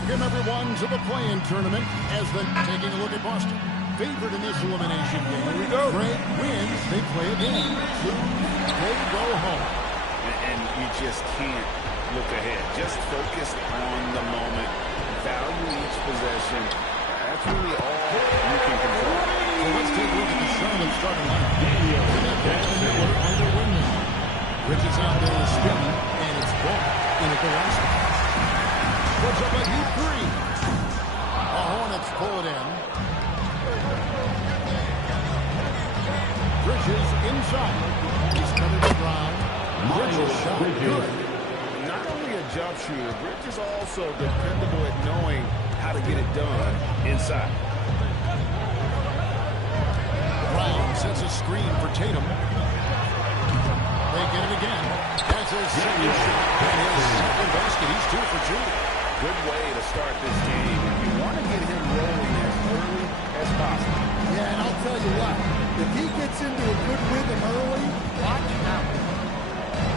Welcome, everyone, to the play-in tournament as the taking a look at Boston. Favored in this elimination game. Here we go. Greg wins. They play again. They go home. And you just can't look ahead. Just focus on the moment. Value each possession. That's really all you can control. So let's take a look at the Charlotte starting lineup. Under windmill. Bridges out there to spin, and it's ball in at the last. Puts up a deep three. The Hornets pull it in. Bridges inside. He's covered the ground. Bridges shot good. Not only a jump shooter, Bridges also dependable at knowing how to get it done inside. Brown sets a screen for Tatum. They get it again. That's his second shot. And his second basket. He's 2 for 2. Good way to start this game. You want to get him rolling as early as possible. Yeah, and I'll tell you what. If he gets into a good rhythm early, watch out.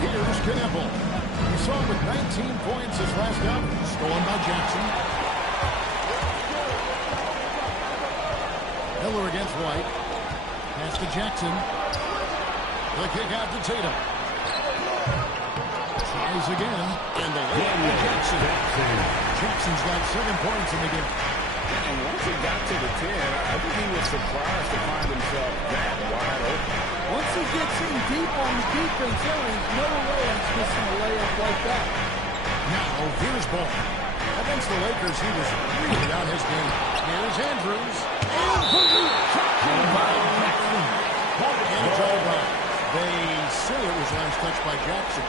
Here's Knebel. We saw him with 19 points his last outing. Stolen by Jackson. Miller against White. Pass to Jackson. The kick out to Tatum. Tries again. And the layup to Jackson. Jackson's got 7 points in the game. And once he got to the 10, I think he was surprised to find himself that wide open. Once he gets in deep on the defense, there is no way he's missing a layup like that. Now, here's Ball. Against the Lakers, he was really out his game. Here's Andrews. And the shot by Jackson. And it's all right. They say it was last touched by Jackson.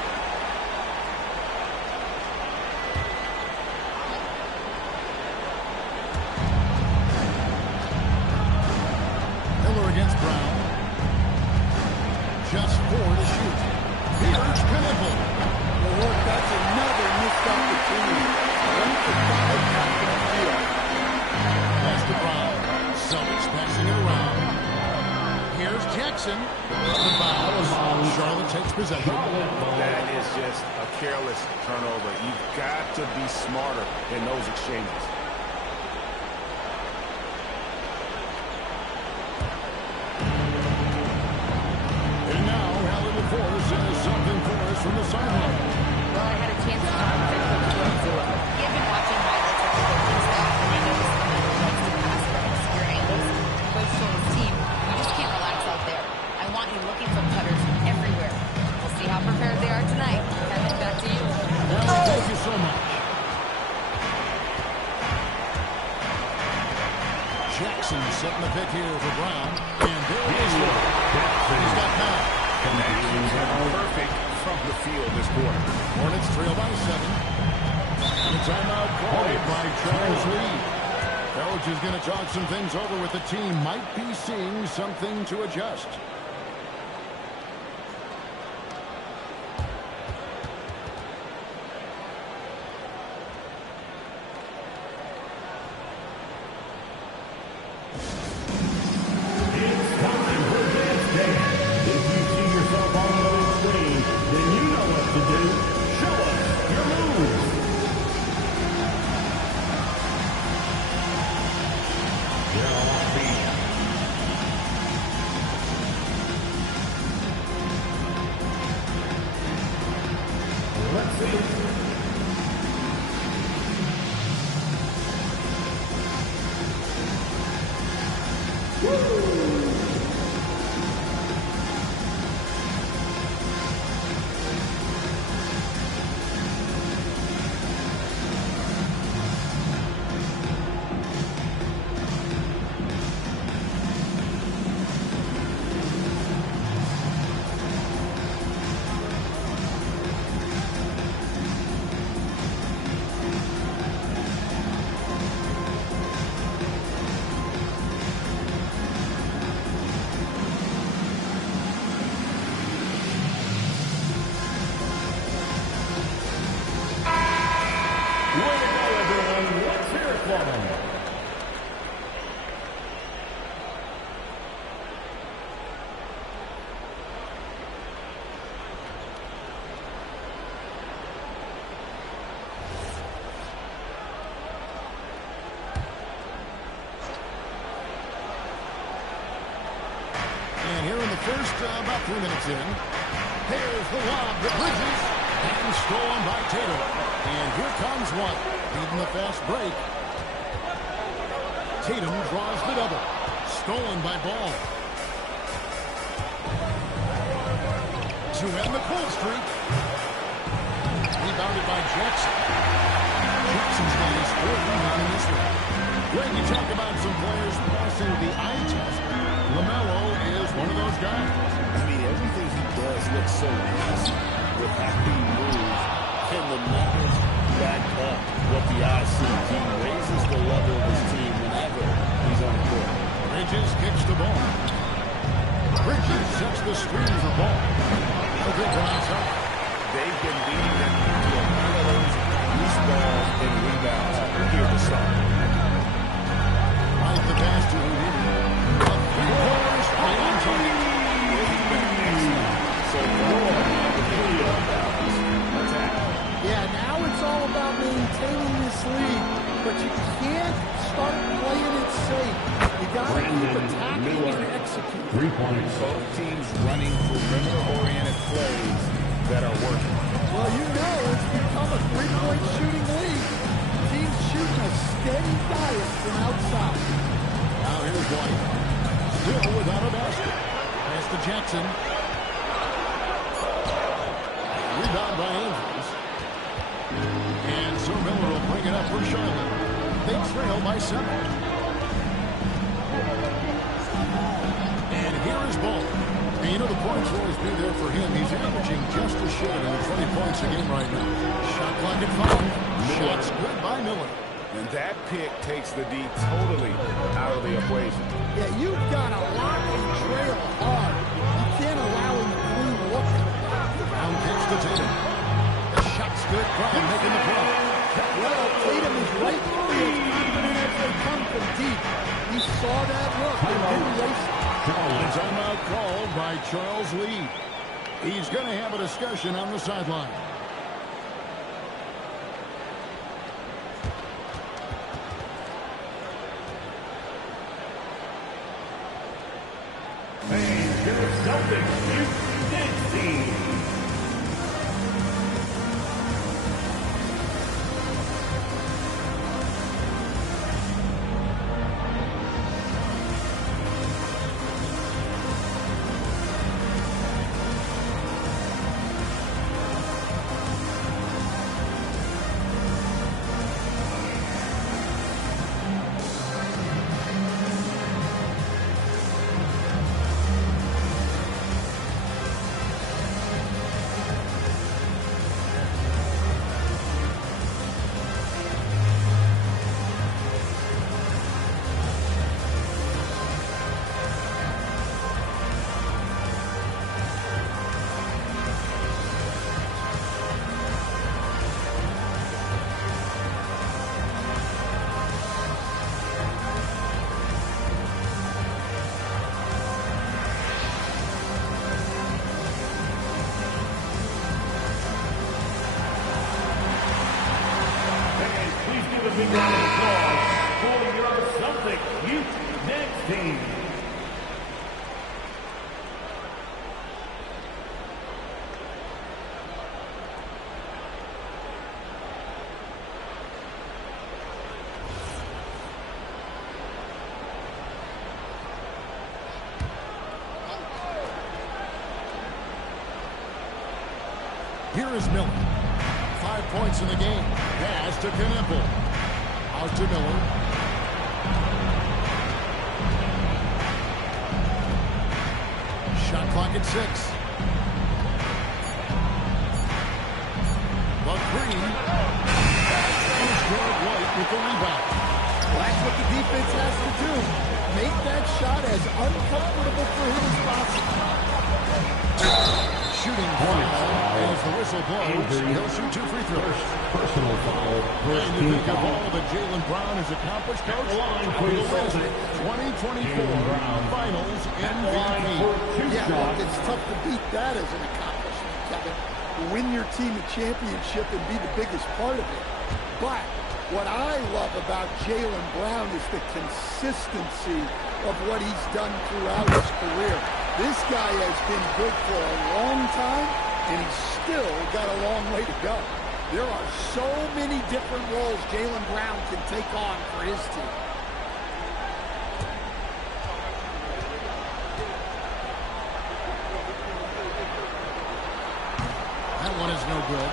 Miller against Brown. Just 4 to shoot. Here's Knebel. Well, look, that's another missed opportunity. 1 for 5 back in the field. Pass to Brown. Celtics passing it around. Here's Jackson. The foul. Charlotte takes possession. That is just a careless turnover. You've got to be smarter in those exchanges. And now, Allen LaForce says something for us from the sideline. Well, I had a chance to talk with Coach Zilla. He had been watching highlights of the coaching staff, and I noticed that he likes to pass from obscure angles. Coach told his team, "We just can't relax out there. I want you looking for cutters everywhere." We'll see how prepared they are tonight. Kevin, back to you. Well, thank you so much. Jackson setting the pick here for Brown. And there it is. He's got 9. Connections are perfect from the field this quarter. Hornets trail by 7. And a timeout called by Charles Lee. Coach is going to talk some things over with the team. Might be seeing something to adjust. first, about 3 minutes in. Here's the lob to Bridges. And stolen by Tatum. And here comes one. Beating the fast break. Tatum draws the double. Stolen by Ball. To end the cold streak. Rebounded by Jackson. Jackson's got his 4th rebound in this one. When you talk about some players passing the eye test, LaMelo is one of those guys. I mean, everything he does looks so easy with happy moves. Can the numbers back up what the eyes see? He raises the level of his team whenever he's on the court. Bridges kicks the ball. Bridges sets the screen for Ball. A good one outside. They've been beating them to a lot of those loose balls and rebounds here to start. Right the pass to Houdini. Up 3 quarters, right on target. He's been excellent so far. Yeah, now it's all about maintaining this lead, but you can't start playing it safe. You got to keep attacking and executing. 3 points. Both teams running perimeter-oriented plays that are working. Well, you know it's become a 3-point shooting league. Teams shooting a steady diet from outside. Now here's White. Still without a basket. Pass to Jackson. Rebound by Andrews. And so Miller will bring it up for Charlotte. They trail by 7. And here is Ball. And you know the points will always be there for him. He's averaging just a shade of 20 points a game right now. Shot clock at 5. Shots good by Miller. And that pick takes the D totally out of the equation. Yeah, you've got to lock and trail hard. You can't allow him to clean look. Brown kicks to Tatum. The shot's good. Brown making the play. Well, Tatum is right there as confident as they come from deep. He saw that look and didn't waste it. A timeout called by Charles Lee. He's going to have a discussion on the sideline. Hey, you're a Celtics. You next team. Big round of applause for your Celtics Youth Next team. Here is Miller. 5 points in the game. Pass to Knueppel. Out to Miller. Shot clock at 6. But Green. And Gerald White with the rebound. That's what the defense has to do. Make that shot as uncomfortable for him as possible. Shooting foul as the whistle blows. He'll shoot 2 free throws. Personal foul. And to think of all that Jaylen Brown has accomplished, Coach, for the Celtics 2024 Finals MVP. Yeah, look, it's tough to beat that as an accomplishment, Kevin. Win your team a championship and be the biggest part of it. But what I love about Jaylen Brown is the consistency of what he's done throughout his career. This guy has been good for a long time, and he's still got a long way to go. There are so many different roles Jaylen Brown can take on for his team. That one is no good.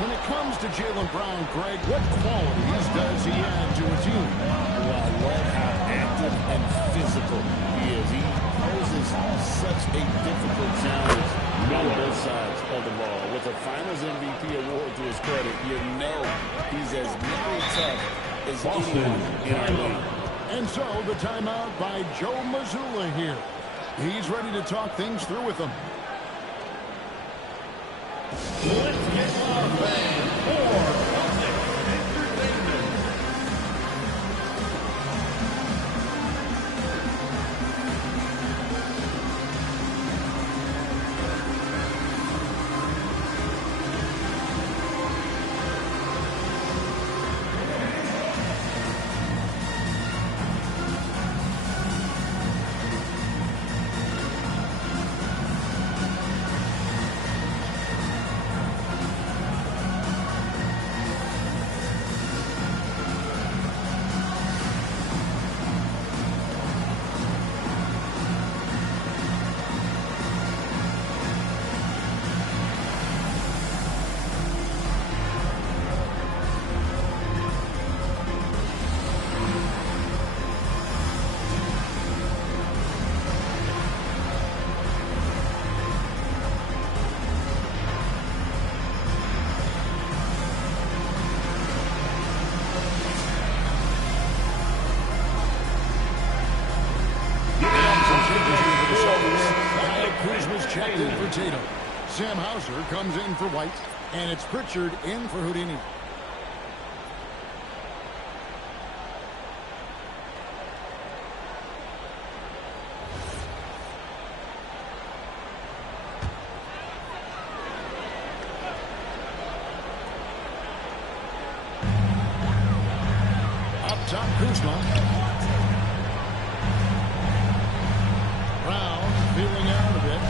When it comes to Jaylen Brown, Greg, what qualities does he add to a team? Well, I love how active and physical he is. He poses such a difficult challenge on both sides of the ball. With a Finals MVP award to his credit, you know he's as mentally tough as anyone in our league. And so the timeout by Joe Mazzulla here. He's ready to talk things through with them. Let's get loud, fans, for Celtics Entertainment. Checked in for Tatum. Sam Hauser comes in for White, and it's Pritchard in for Houdini. Up top, Kuzma. Brown feeling out a bit.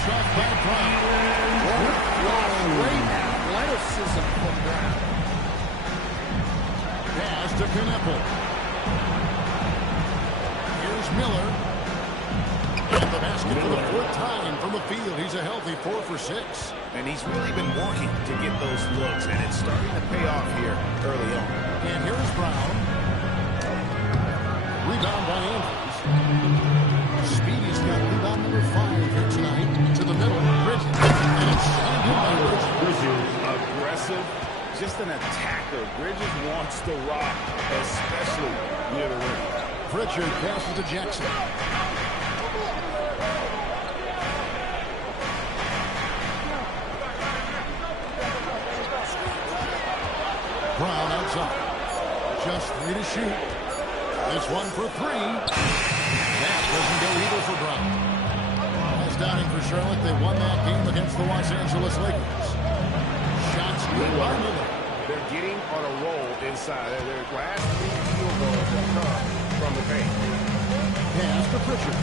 Shot by Brown. Great athleticism from Brown. Pass to Kneppel. Here's Miller. And the basket for the fourth time from the field. He's a healthy 4 for 6. And he's really been working to get those looks, and it's starting to pay off here early on. And here's Brown. Rebound by Andrews. Speedy's got rebound number 5 here tonight. To the middle, Bridges. And it's signed in by Bridges. Aggressive, just an attacker. Bridges wants to rock, especially near the rim. Pritchard passes to Jackson. Brown outside. Just 3 to shoot. This one for 3. That doesn't go either for Brown. As Downing for Charlotte, they won that game against the Los Angeles Lakers. Shots good by Miller. They're getting on a roll inside. Their last 3 field goals have come from the paint. Pass to Pritchard.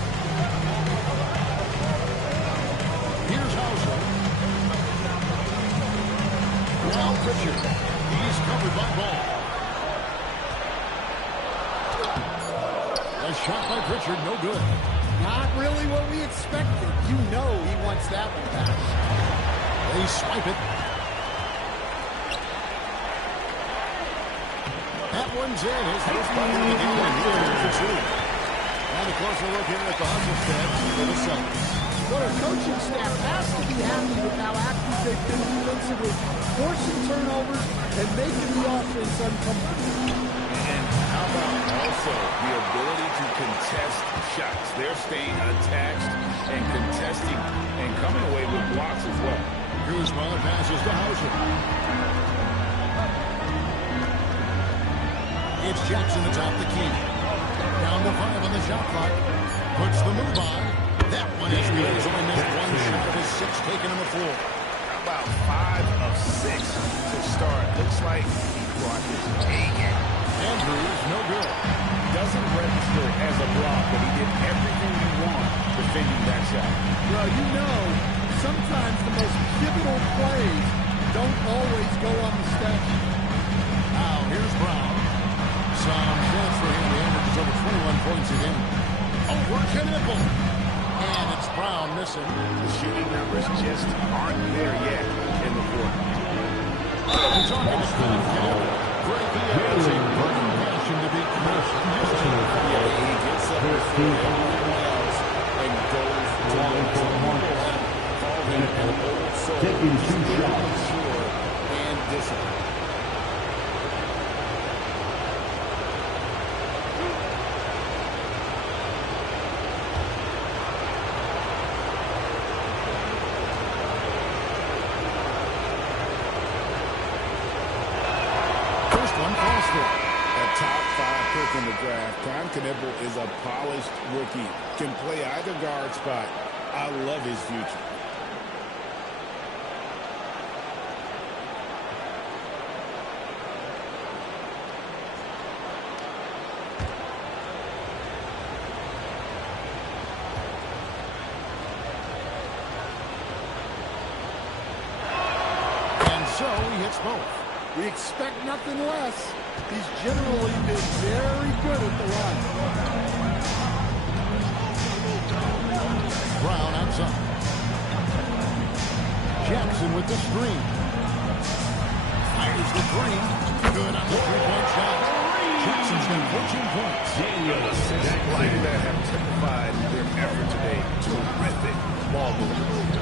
Here's Hauser. Now Pritchard. He's covered by Ball. A shot by Pritchard, no good. Not really what we expected. You know he wants that one back. They swipe it. That one's in. His first bucket of the game. For 2. And a closer look here at the hustle stats for the Celtics. Well, their coaching staff has to be happy with how active they've been defensively, forcing turnovers and making the offense uncomfortable. And how about also the ability to contest shots? They're staying attached and contesting and coming away with blocks as well. Kuzma passes to Hauser. It's Jackson atop the key. Down to 5 on the shot clock. Puts the move on. That one is good. He's only missed 1 shot of his 6 taken on the floor. How about 5 of 6 to start? Looks like he brought his A game. Andrews, no good. doesn't register as a block, but he did everything you want defending that shot. Well, you know, sometimes the most pivotal plays don't always go on the stat sheet. Now, here's Brown. Some chance for him. He averages over 21 points a game. Over Knipple. And it's Brown missing. The shooting numbers just aren't there yet in the fourth. We're talking to Knipple. Great defense. A burning passion to beat Mercer. Yeah, he gets up before everyone else and goes to call him an old soul. Taking 2 shots. Sure and discipline. In the draft, Tom Knipple is a polished rookie. Can play either guard spot. I love his future. And so he hits both. We expect nothing less. He's generally been very good at the line. Brown outside. Jackson with the screen. Fires the three. Good on the three-point shot. Jackson's got 14 points. Like that have typified their effort today. Terrific ball movement.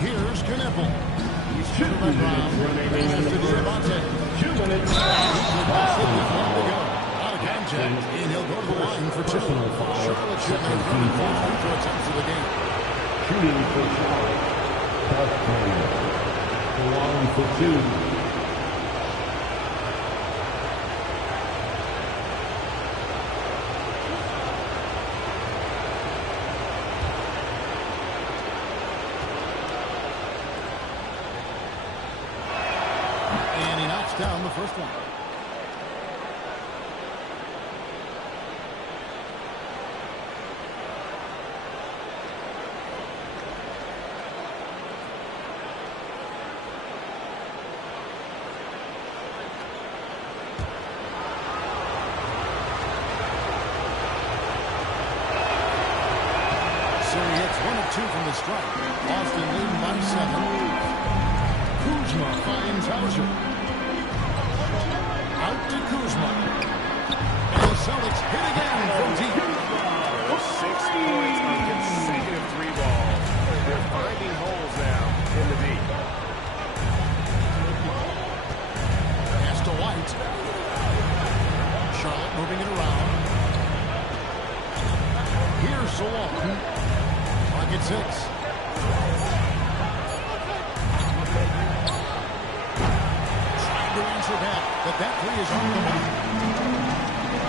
Here's Knipple. He's shooting by Brown. Passes to Diamante. 2 minutes. Out of contact, and he'll go to the line for 2. Charlotte should make 30 first free throw attempts of the game. Shooting for Charlotte. The line for 2. Down the first one. So he hits 1 of 2 from the stripe. Boston leading by 7. Kuzma finds Hauser. Out to Kuzma. And the Celtics hit again from deep. 6 points on consecutive 3 balls. They're finding holes now in the deep. Pass to White. Charlotte moving it around. Here's Salon. Clock at 6. Back, but that three is on the mark.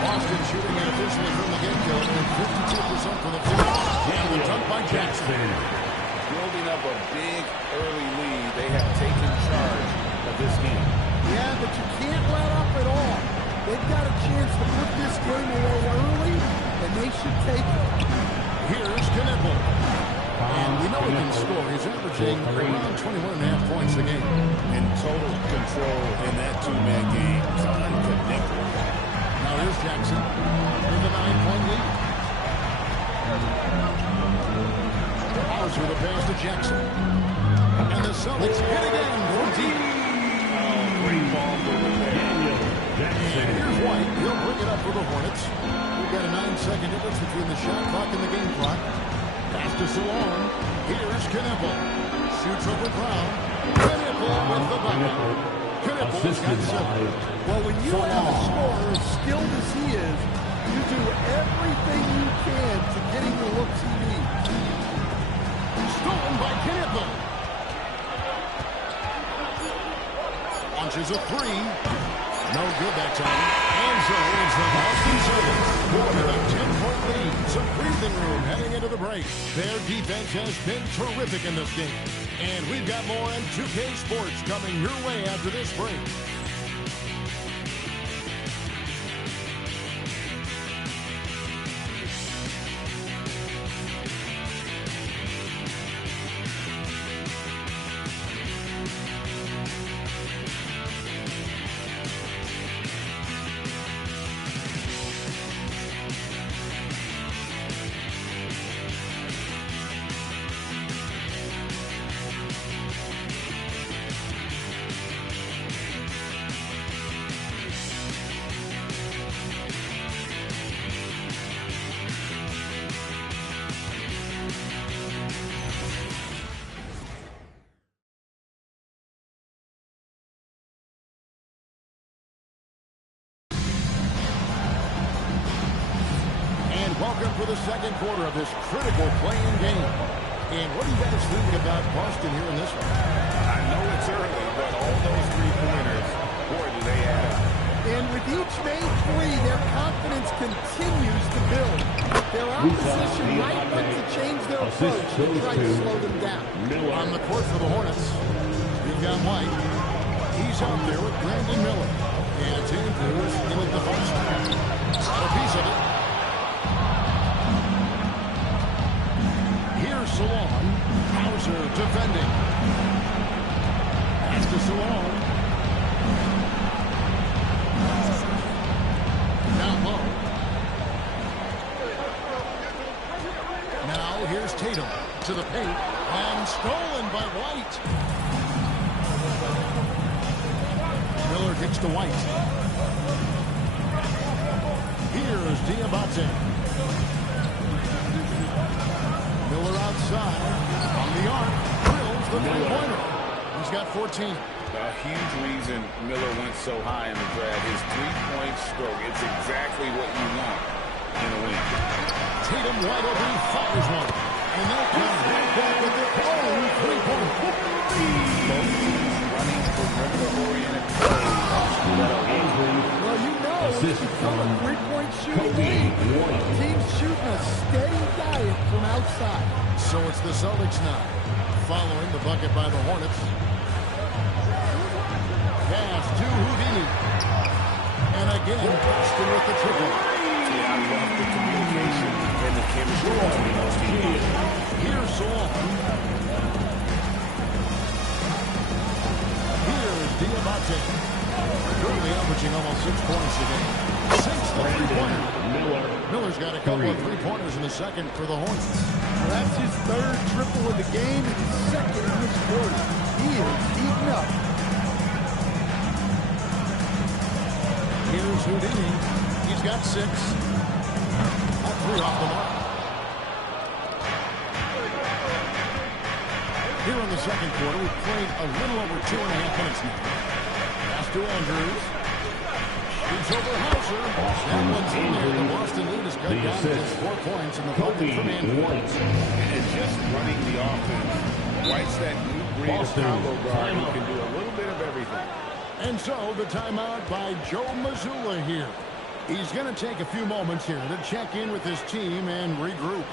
Boston shooting it officially from the get-go and 52% for the field. And the dunk by Jackson. Building up a big early lead. They have taken charge of this game. Yeah, but you can't let up at all. They've got a chance to put this game away early, and they should take it. Here's Knipple. And we know he can score. He's averaging around 21.5 points a game. In total control in that 2-man game. Tom Knipple. Now here's Jackson with a 9-point lead. Powers with a pass to Jackson. And the Celtics hit again from deep. Great ball movement there. And here's White. He'll bring it up for the Hornets. We've got a 9-second difference between the shot clock and the game clock. Pass to Salon. Here's Knipple. Shoots over Brown. Knipple with the bucket. Knipple's got 7. Well, when you have a scorer as skilled as he is, you do everything you can to get him the looks he needs. Stolen by Knipple. Launches a 3. No good that time. And so it's the Boston Celtics with a 10-point lead. Some breathing room heading into the break. Their defense has been terrific in this game. And we've got more on 2K Sports coming your way after this break. the second quarter of this critical playing game. And what do you guys think about Boston here in this one? I know it's early, but all those three-pointers, boy, do they add up. And with each made three, their confidence continues to build. Their opposition might want to change their approach and try to slow them down. On the court for the Hornets, we've got White. He's out there with Brandon Miller. And it's Andrews in at the first. A piece of it. Here's Salon. Hauser defending. That's to Salon. Down low. Now here's Tatum to the paint. And stolen by White. Miller gets to White. Here's Diabate. Miller outside. On the arc. Drills the three-pointer. He's got 14. A huge reason Miller went so high in the draft. His three-point stroke. It's exactly what you want in a win. Tatum wide open. He fires one. And they'll come back with their own three-pointer. Running perimeter-oriented play. Well, you know, it's become a three-point shooting league. Teams shooting a steady diet from outside. So it's the Celtics now, following the bucket by the Hornets. Pass to Houdini. And again, Boston with the triple. Yeah, I love the communication and the chemistry between those teams. Here's Saul. Here's Diabate. Currently averaging almost 6 points a game. Sinks the three-pointer. Miller's got a couple of three-pointers in the second for the Hornets. Well, that's his third triple of the game and his second in this quarter. He is heating up. Here's Houdini. He's got 6. All 3 off the mark. Here in the second quarter, we've played a little over 2.5 minutes now. Pass to Andrews. Shoots over Hauser. That one's in there. The Boston lead is cut down to just 4 points in the bucket from Andrews. And just running the offense. White's that new breed of combo guard who can do a little bit of everything. And so the timeout by Joe Mazzulla here. He's going to take a few moments here to check in with his team and regroup.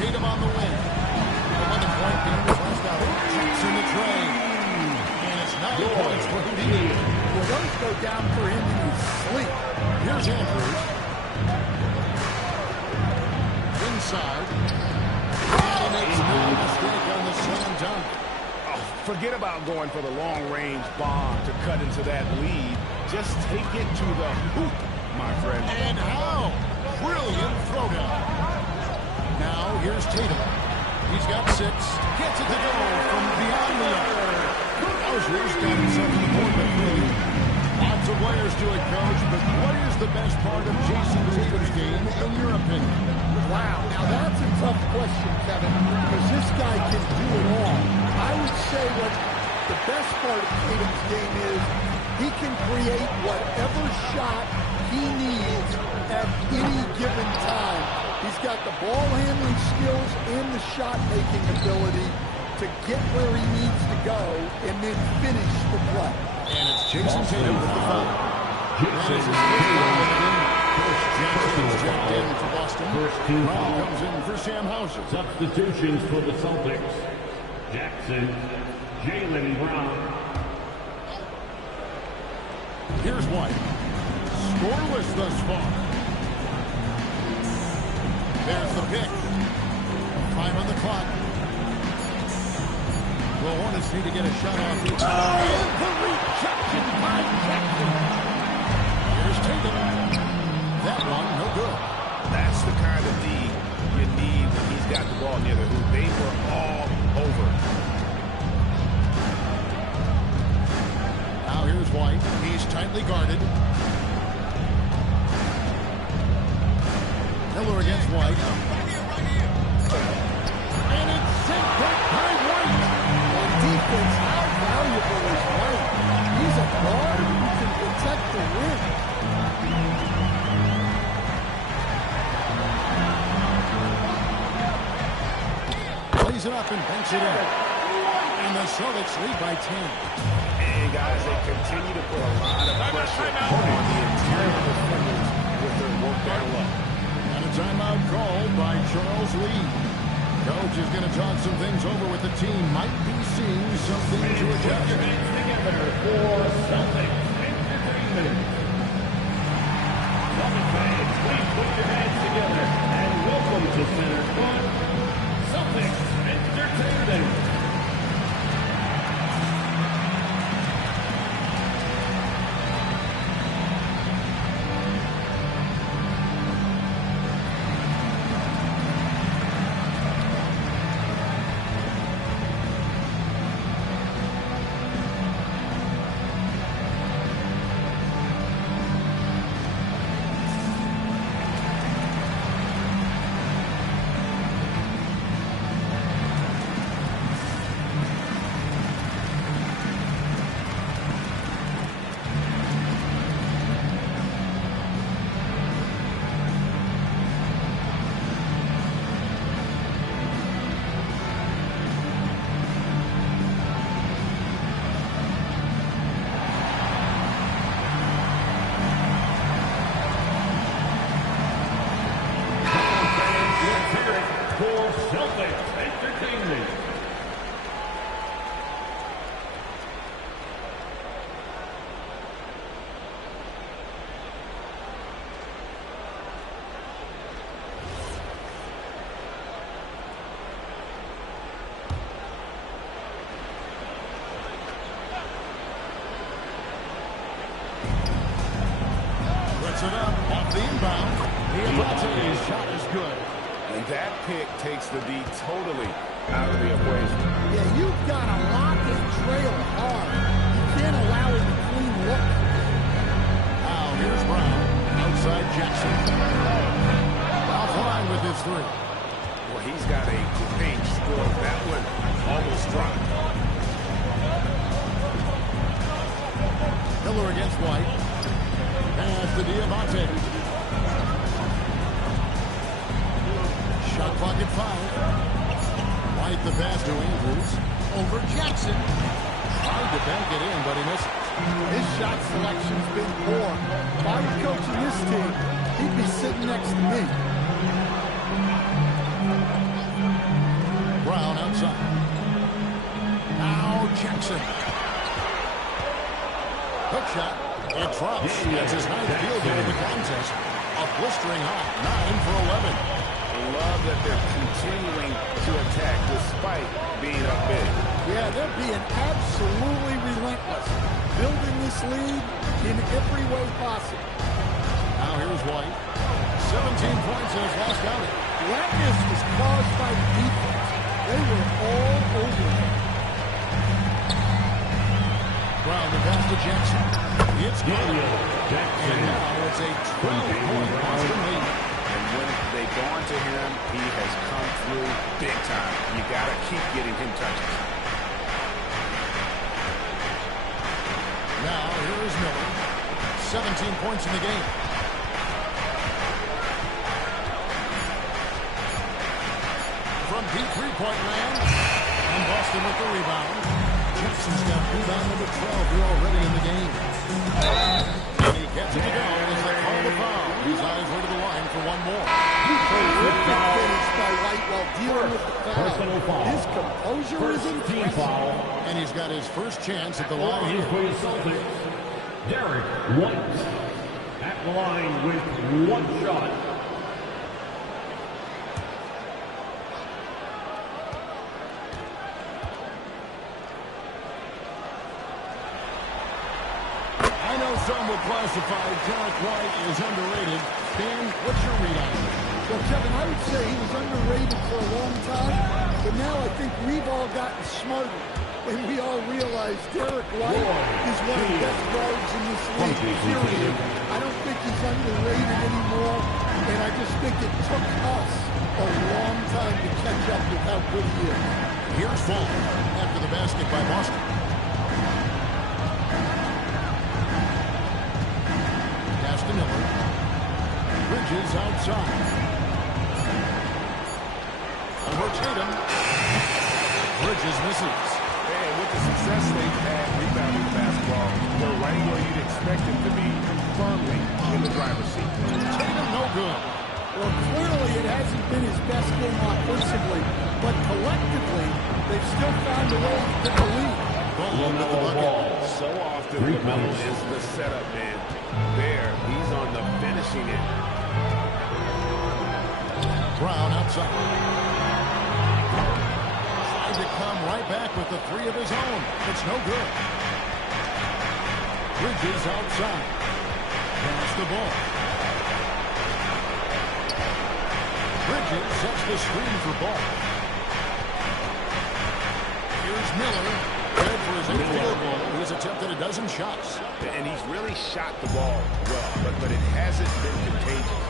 Tatum on the wing. 11-point game is last out. Checks in the tray. And it's 9 points for Houdini. Well, those go down for him in his sleep. Here's Andrews. Inside. And he makes no mistake on the slam dunk. Forget about going for the long-range bomb to cut into that lead. Just take it to the hoop, my friend. And how? brilliant throwdown. Now here's Tatum. He's got 6. Gets it to go from beyond the arc. Bowser's got himself to the board with 3. Lots of layers to it, Coach, but what is the best part of Jason Tatum's game, in your opinion? Wow, now that's a tough question, Kevin, because this guy can do it all. I would say what the best part of Tatum's game is he can create whatever shot he needs at any given time. He's got the ball handling skills and the shot-making ability to get where he needs to go and then finish the play. And it's Jason Tatum with the foul. Jackson's checked in for Boston. Brown comes in for Sam Hauser. Substitutions for the Celtics. Jackson, Jaylen Brown. Here's White. Scoreless thus far. There's the pick. 5 on the clock. Well, Hornets need to get a shot off. And the rejection by Jackson. Here's Tatum. That one, no good. That's the kind of D you need when he's got the ball near the hoop. They were all over. Now here's White. He's tightly guarded. Miller against White. And it's sent back by White. On defense, how valuable is White? He's a guard who can protect the rim. Plays it up and banks it in. And the Celtics lead by 10. And guys, they continue to put a lot of pressure on the interior defenders with their work down low. And a timeout called by Charles Lee. Coach is going to talk some things over with the team. Might be seeing something to adjust. Put your hands together for Celtics Entertainment. Celtics fans, please put your hands together and welcome to Center Court, Celtics Entertainment. It up off the inbound. Diamante's shot is good. And that pick takes the D totally out of the equation. Yeah, you've got to lock and trail hard. You can't allow it to clean look. Now here's Brown. Outside Jackson. Offline with his 3. Well, he's got a great stroke. That one almost dropped. Miller against White. Pass to Diamante. Shot clock at 5. White the pass to Andrews. Over Jackson. Tried to bank it in, but he misses. His shot selection's been poor. If I was coaching this team, he'd be sitting next to me. Brown outside. Now Jackson. Hook shot. And Trump's gets his 9th field goal of the contest. A blistering hot 9 for 11. I love that they're continuing to attack despite being up big. Yeah, they're being absolutely relentless. Building this lead in every way possible. Now here's White. 17 points in his last outing. Wetness was caused by the defense. They were all over him. Brown, the pass to Jackson. It's good. Jackson. And now it's a 12-point Boston lead. And when they've gone to him, he has come through big time. You got to keep getting him touches. Now, here is Miller. 17 points in the game. From deep three-point land. And Boston with the rebound. Jackson's got rebound number 12 here already in the game. And he gets it to go as they call the foul. His eyes were to the line for one more. Terrific finish by White while dealing with the foul. His composure is impressive. And he's got his first chance at the line here. For the Celtics, Derek White at the line with one shot. I know some would classify Derek White as underrated. Dan, what's your read on him? Well, Kevin, I would say he was underrated for a long time, but now I think we've all gotten smarter, and we all realize Derek White is one of the best guards in this league, period. I don't think he's underrated anymore, and I just think it took us a long time to catch up with how good he is. Here's Fall after the basket by Boston. Pass to Miller. Bridges outside. Over Tatum. Bridges misses. And with the success they've had rebounding the basketball, they're right where you'd expect them to be, firmly in the driver's seat. Tatum no good. Well, clearly it hasn't been his best game offensively, but collectively, they've still found a way to get the lead. Ball with the bucket. So often LaMelo is the setup man. There, he's on the finishing end. Brown outside. Tried to come right back with the three of his own. It's no good. Bridges outside. Pass the ball. Bridges sets the screen for Ball. Here's Miller. Good for his 8th field goal. He's attempted a dozen shots. And he's really shot the ball well, but it hasn't been contagious.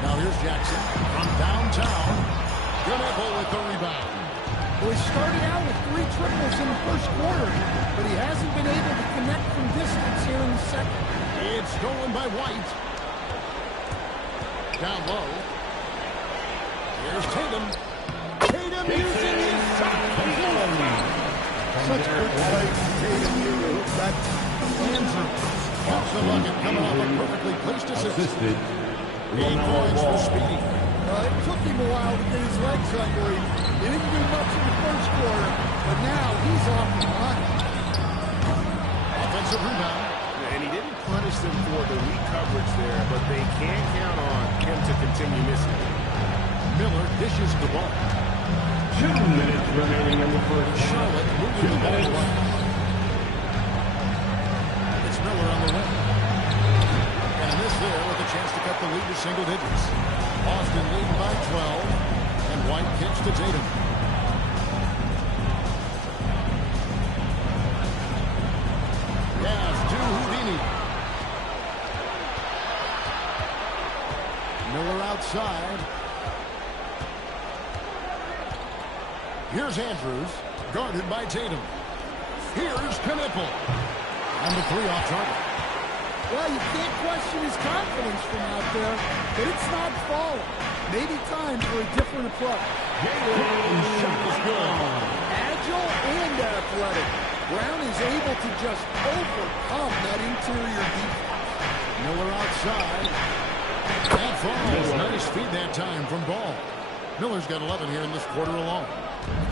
Now here's Jackson from downtown. Gunable with the rebound. Well, he started out with 3 triples in the first quarter, but he hasn't been able to connect from distance here in the second. It's stolen by White. Down low. Here's Tatum. Tatum using his shot. Such good play from Tatum here. That's Andrews. Off the bucket, coming off a perfectly placed assist. 8 points for Speedy. it took him a while to get his legs under him. He didn't do much in the first quarter, but now he's off the line. Offensive rebound. And he didn't punish them for the weak coverage there, but they can count on him to continue missing. Miller dishes the ball. 2 minutes remaining in the first. Charlotte moving the ball right. It's Miller on the wing. And a miss there with a chance to cut the lead to single digits. Boston leading by 12. And White kicks to Tatum. Yes, to Houdini. Miller outside. Here's Andrews, guarded by Tatum. Here's Knipple. And the 3 off target. Well, you can't question his confidence from out there, but it's not falling. Maybe time for a different approach. Shot is good. Agile and athletic. Brown is able to just overcome that interior defense. Miller outside. That falls. Nice feed that time from Ball. Miller's got 11 here in this quarter alone.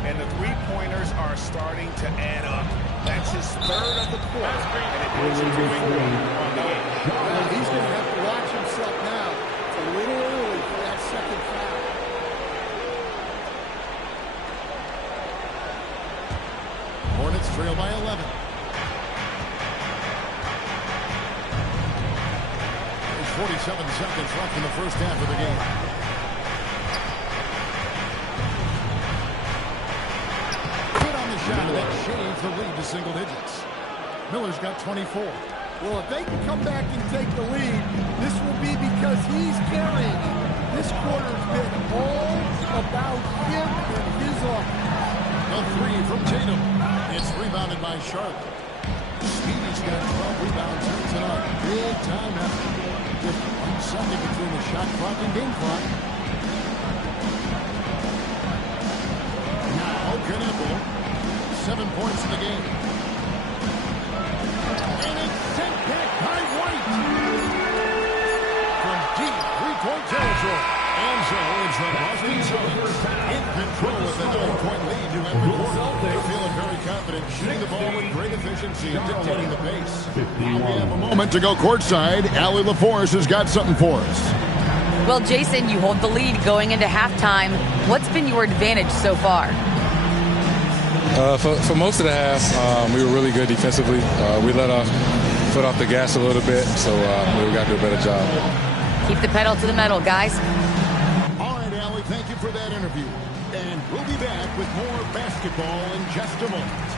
And the three-pointers are starting to add up. That's his third of the quarter. And it brings him to a on the game. Well, he's going to have to watch himself now. It's a little early for that second foul. Hornets trail by 11. There's 47 seconds left in the first half of the game. Good on the shot. That shaves the lead to single digits. Miller's got 24. Well, if they can come back and take the lead, this will be because he's carrying it. This quarter's been all about him and his offense. A three from Tatum. It's rebounded by Sharp. Stevie's got 12 rebounds here tonight. Big time effort. Just 1 second between the shot clock and game clock. Now, Knueppel. 7 points in the game. And it's sent back by White. From deep three-point territory. And so it's the Boston Celtics in control with a 9-point lead to end the quarter. They're feeling very confident, shooting the ball with great efficiency and dictating the pace. Now we have a moment to go courtside. Allie LaForce has got something for us. Well, Jason, you hold the lead going into halftime. What's been your advantage so far? For most of the half, we were really good defensively. We let our foot off the gas a little bit, so we got to do a better job. Keep the pedal to the metal, guys. Thank you for that interview. And we'll be back with more basketball in just a moment.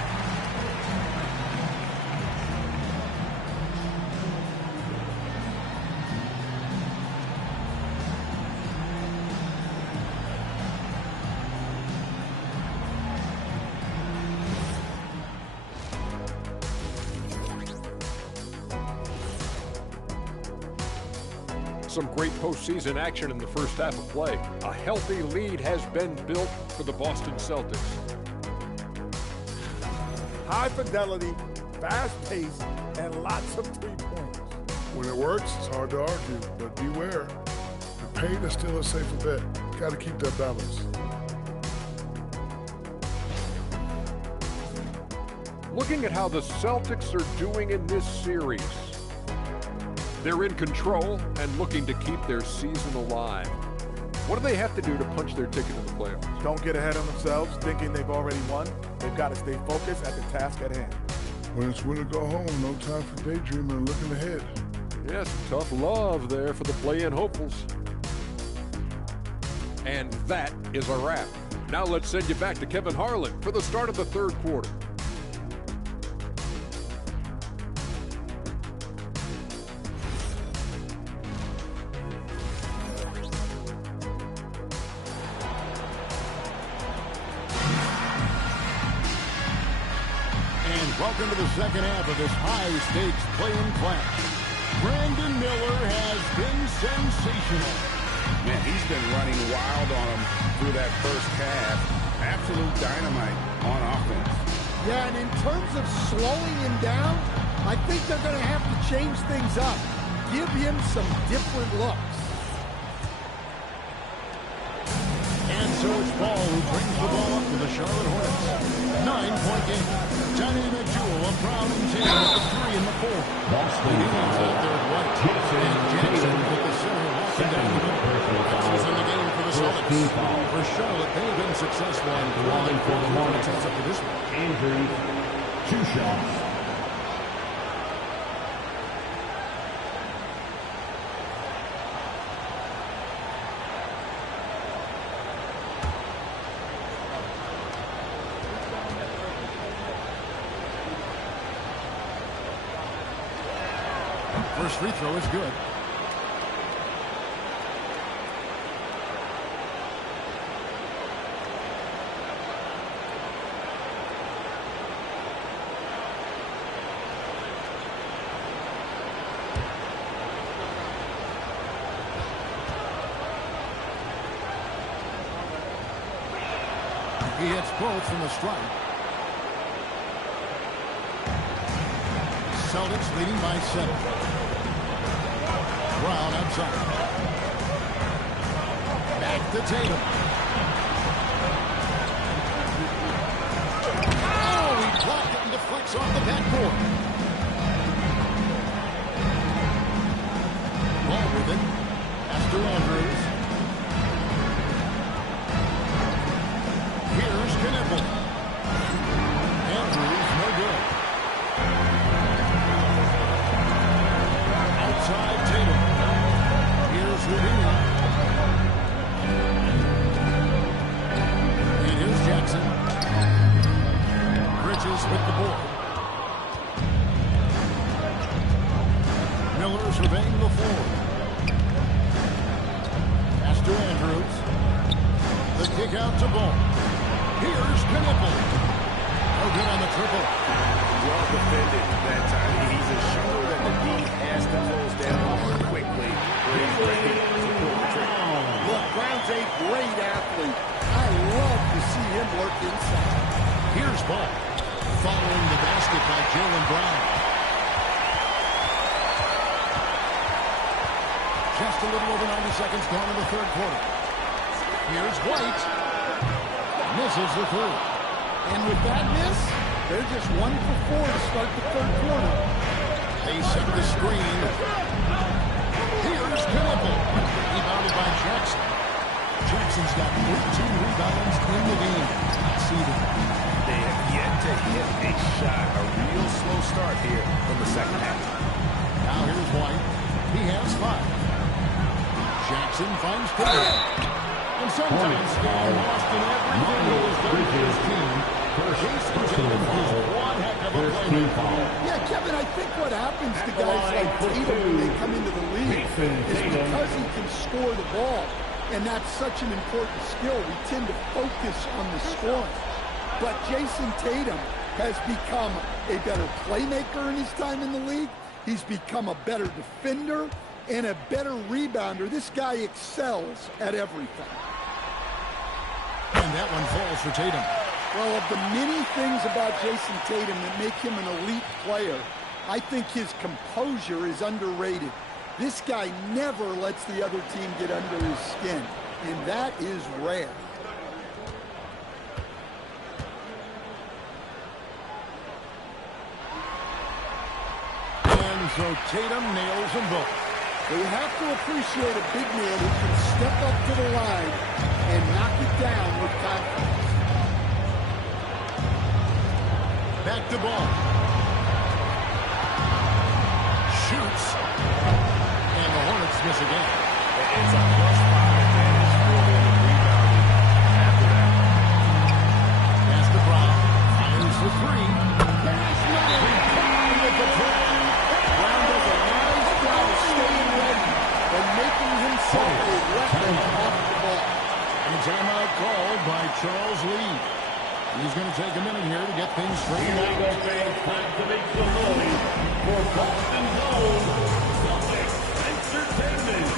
Some great postseason action in the first half of play. A healthy lead has been built for the Boston Celtics. High fidelity, fast pace, and lots of 3-pointers. When it works, it's hard to argue, but beware. The paint is still a safer bet. Got to keep that balance. Looking at how the Celtics are doing in this series. They're in control and looking to keep their season alive. What do they have to do to punch their ticket to the playoffs? Don't get ahead of themselves, thinking they've already won. They've got to stay focused at the task at hand. When it's win or go home, no time for daydreaming and looking ahead. Yes, tough love there for the play-in hopefuls. And that is a wrap. Now let's send you back to Kevin Harlan for the start of the third quarter. Welcome to the second half of this high-stakes play-in clash. Brandon Miller has been sensational. Man, he's been running wild on him through that first half. Absolute dynamite on offense. Yeah, and in terms of slowing him down, I think they're going to have to change things up. Give him some different looks. And so it's Ball who brings the ball up to the Charlotte Hornets. 9-point game. Dynamic duel of Brown and Tatum at the 3 and the 4. Boston out there at White. And Jackson with the center walking down the middle. This is in the game for the Celtics. For Charlotte, they've been successful in drawing for the Hornets up to this one. Andrews, 2 shots. First free throw is good. He hits both from the stripe. Celtics leading by 7. Brown outside. Back to Tatum. Oh, he blocked it and deflects off the backboard. Ball with it. Pass to Andrews. Here's Knueppel. Andrews, no good. Outside Tatum. with the board. Miller surveying the floor. Pass to Andrews. The kick out to Ball. Here's Knipple. No good on the triple. Well defended that time. He's a shooter that the D has to close down on quickly. He's ready to pull the trigger. Look, Brown's a great athlete. I love to see him work inside. Here's Ball. Following the basket by Jaylen Brown. Just a little over 90 seconds gone in the third quarter. Here's White. Misses the three. And with that miss, they're just 1 for 4 to start the third quarter. They set the screen. Here's Knipple. Rebounded by Jackson. Jackson's got 13 rebounds in the game. Exceeding. They have yet to hit a shot. A real slow start here in the second half. Now here's White. He has 5. Jackson finds Tatum. And sometimes getting lost in everything that was done for his team. Jason Tatum is one heck of a playmaker. Yeah, Kevin, I think what happens to guys like Tatum when they come into the league is because he can score the ball. And that's such an important skill. We tend to focus on the scoring. But Jason Tatum has become a better playmaker in his time in the league. He's become a better defender and a better rebounder. This guy excels at everything. And that one falls for Tatum. Well, of the many things about Jason Tatum that make him an elite player, I think his composure is underrated. This guy never lets the other team get under his skin, and that is rare. And so Tatum nails them both. Well, you have to appreciate a big man who can step up to the line and knock it down with confidence. Back to Ball. Shoots. And the Hornets miss again. It's a +5 advantage for them rebounding after that. Pass to Brown. Fires the three. Pass money. With the play. Brown does a nice job of staying ready and making himself a weapon off the ball. And a timeout called by Charles Lee. He's going to take a minute here to get things straightened out. Here we go, fans. Time to make some noise for Boston's own Celtics Entertainment.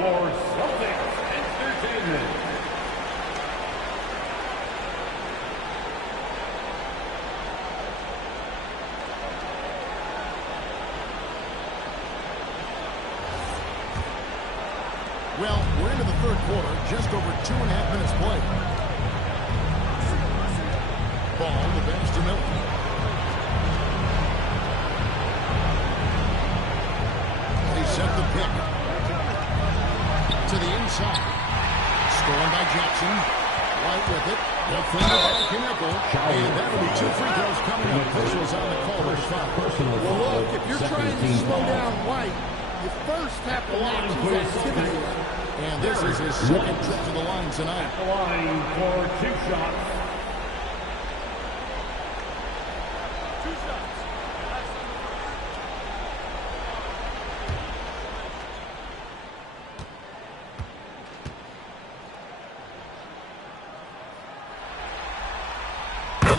For Celtics Entertainment. Well, we're into the third quarter, just over 2.5 minutes played. Ball to Baxter Miller. They set the pick. To the inside. Stolen by Jackson. White with it. Defended by Knipple. And that'll be 2 free throws coming up. Officials on the call for the foul. Well, look, if you're trying to slow down White, you first have to match his activity. And this is his second trip to the line tonight. The line for 2 shots.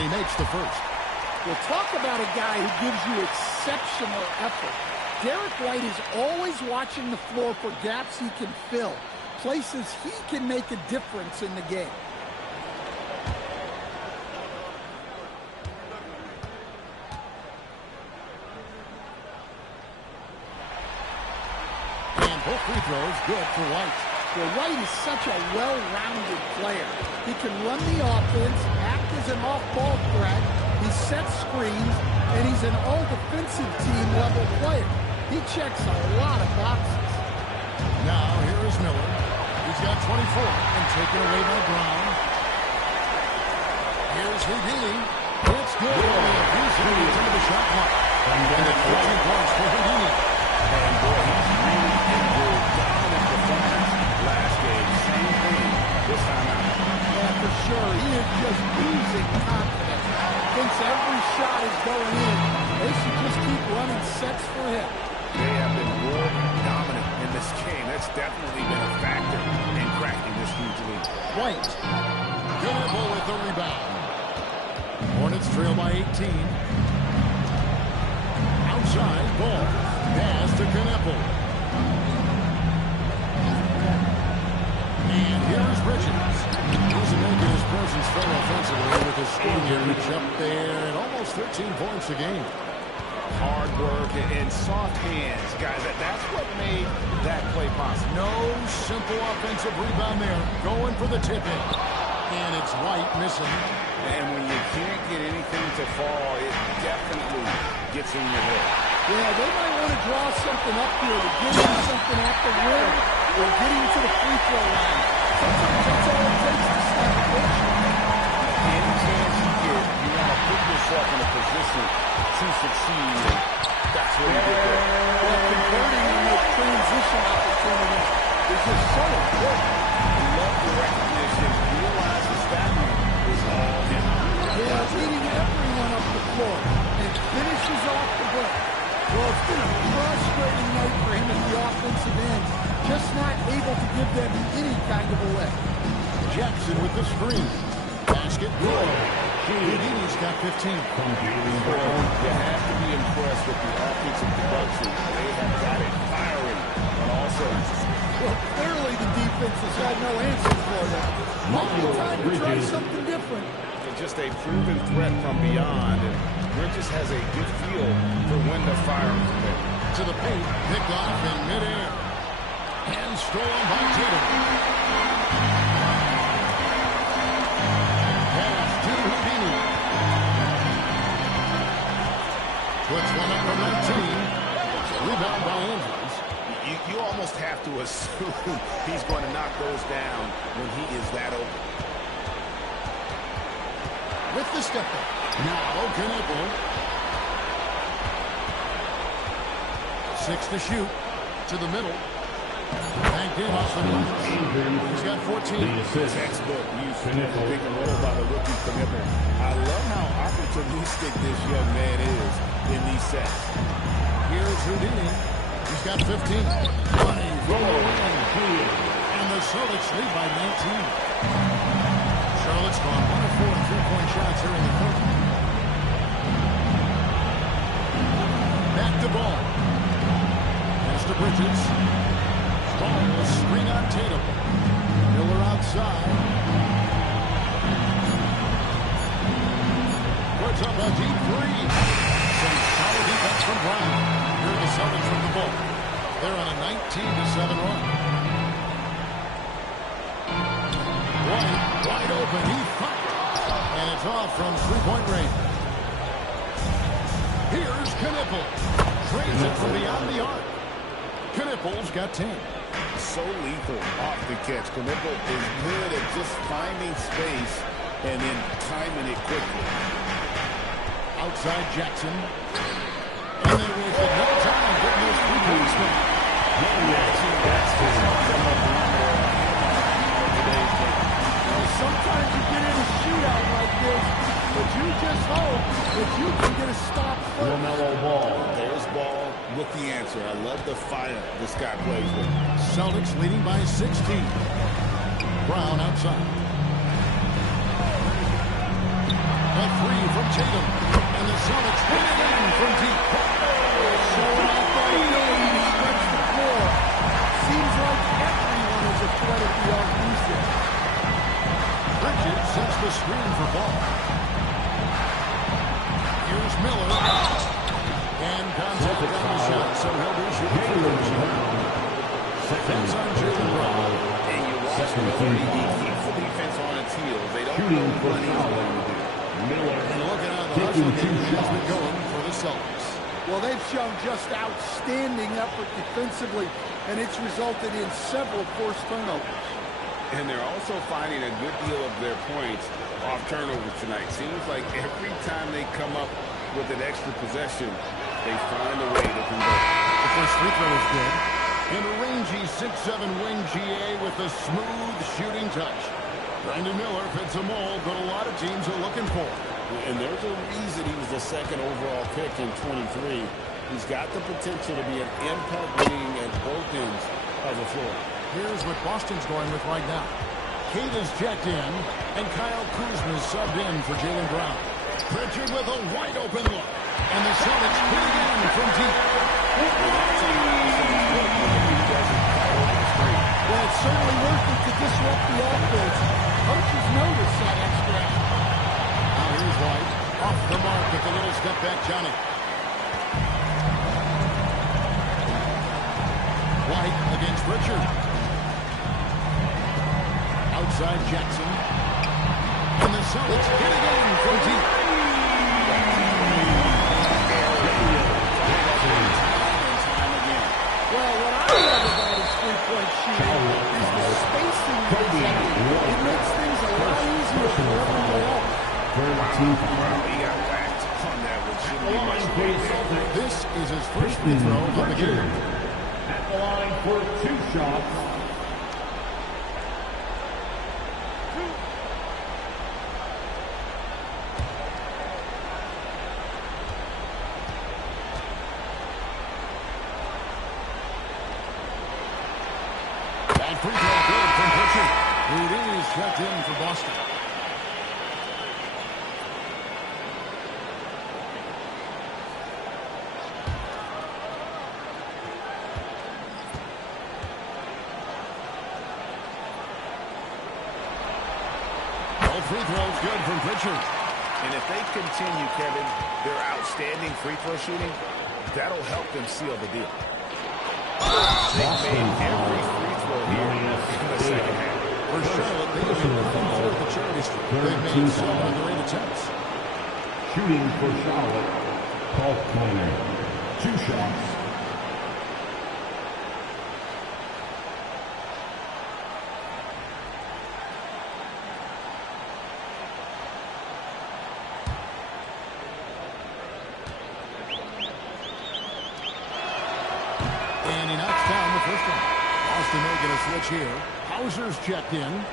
And he makes the first. Well, talk about a guy who gives you exceptional effort. Derek White is always watching the floor for gaps he can fill, places he can make a difference in the game. And both free throws good for White. Well, White is such a well-rounded player. He can run the offense, act as an off-ball threat, he sets screens, and he's an all-defensive team-level player. He checks a lot of boxes. Now, here is Miller. He's got 24 and taken away by Brown. Here's Houdini. It's good. Houdini is into the shot clock. And the 14 points for Houdini. And boy, he's really in good, dominant performance. Last game, same thing this time out. Yeah, for sure. He is just oozing confidence. Thinks every shot is going in. They should just keep running sets for him. They have been more dominant in this game. That's definitely been a factor in cracking this huge lead. White. Knipple with the rebound. Hornets trail by 18. Outside, ball. Pass to Knipple. And here's Bridges. He's making his presence felt offensively with his scoring average up there at almost 13 points a game. Hard work and soft hands, guys. That's what made that play possible. No simple offensive rebound there. Going for the tip-in. And it's White missing. And when you can't get anything to fall, it definitely gets in your head. Yeah, they might want to draw something up here to get him something at the rim or get him to the free throw line. Sometimes that's all it takes to stop a push. Any chance you get, you want to put yourself in a position to succeed. That's what you get there. Well, converting in those transition opportunities is just so important. I love the recognition. Realizes that one is all him. Yeah, leading everyone up the floor and finishes off the break. Well, it's been a frustrating night for him at the offensive end, just not able to give them any kind of a lift. Jackson with the screen. Basket good. Houdini's got 15. You have to be impressed with the offensive production. They have got it firing on all surfaces. Well, clearly the defense has had no answers for them. Might be time to try something different. Just a proven threat from beyond, and Bridges has a good feel for when to fire from there. To the paint, picked off in midair. And stolen by Tatum. Pass to Houdini. Puts one up from 19. Rebound by Andrews. You almost have to assume he's going to knock those down when he is that open. With the step up. Now, Knipple. 6 to shoot. To the middle. Banked in off the glass. He's got 14. Textbook use of the pick and roll by the rookie Knipple. I love how opportunistic this young man is in these sets. Here's Houdini. He's got 15. Running for the win. And the Celtics lead by 19. Charlotte's gone 1 of 4 on three-point shots here in the quarter. Back to Ball. Pass to Bridges. Ball will screen on Tatum. Miller outside. Puts up a deep three. Some solid defense from Brown. Here are the Celtics from the ball. They're on a 19-7 run. Wide open. He fired. And it's off from three-point range. Here's Knipple. Trains it from beyond the arc. Knipple's got 10. So lethal off the catch. Knipple is good at just finding space and then timing it quickly. Outside Jackson. And they wasted no time getting those free points back. Sometimes you get in a shootout like this, but you just hope that you can get a stop first. LaMelo Ball. There's Ball with the answer. I love the fire this guy plays with. Celtics leading by 16. Brown outside. The three screen for Ball. Here's Miller. And contact on the shot, so he'll be shooting free throws. That's on Jaylen Brown. And you watch Miller, he keeps the defense on its heels. They don't know what he's going to do. And look at how the hustle game has been going for the Celtics. Well, they've shown just outstanding effort defensively, and it's resulted in several forced turnovers. And they're also finding a good deal of their points off turnovers tonight. Seems like every time they come up with an extra possession, they find a way to convert. The first free throw is good. And a rangy 6'7" wing GA with a smooth shooting touch. Brandon Miller fits a mold that a lot of teams are looking for. And there's a reason he was the second overall pick in 23. He's got the potential to be an impact wing at both ends of the floor. Here's what Boston's going with right now. Kate is checked in, and Kyle Kuzma is subbed in for Jaylen Brown. Pritchard with a wide open look. And the Celtics put it in from deep. Well, it's certainly worth it to disrupt the offense. Coaches notice that extra effort. Now here's White. Off the mark with the little step back Johnny. White against Pritchard. Outside Jackson. And the Celtics hit again from deep. Well, what I love about his three-point shooting is the spacing. It makes things a lot easier for everyone else. He got whacked on that one. Shouldn't be much weight. This is his first free throw of the game. At the line for 2 shots. Free throw good from Pritchard. Houdini's checked in for Boston. All free throws good from Pritchard. And if they continue, Kevin, their outstanding free throw shooting, that'll help them seal the deal. They've made every free throw here in the second half. For Charlotte, they have been looking for the charity streak. They've made 7 of their 8 attempts. Shooting for Charlotte, Paul Kleiner. 2 shots. And he knocks down the first one. Boston making a switch here. Hauser's checked in.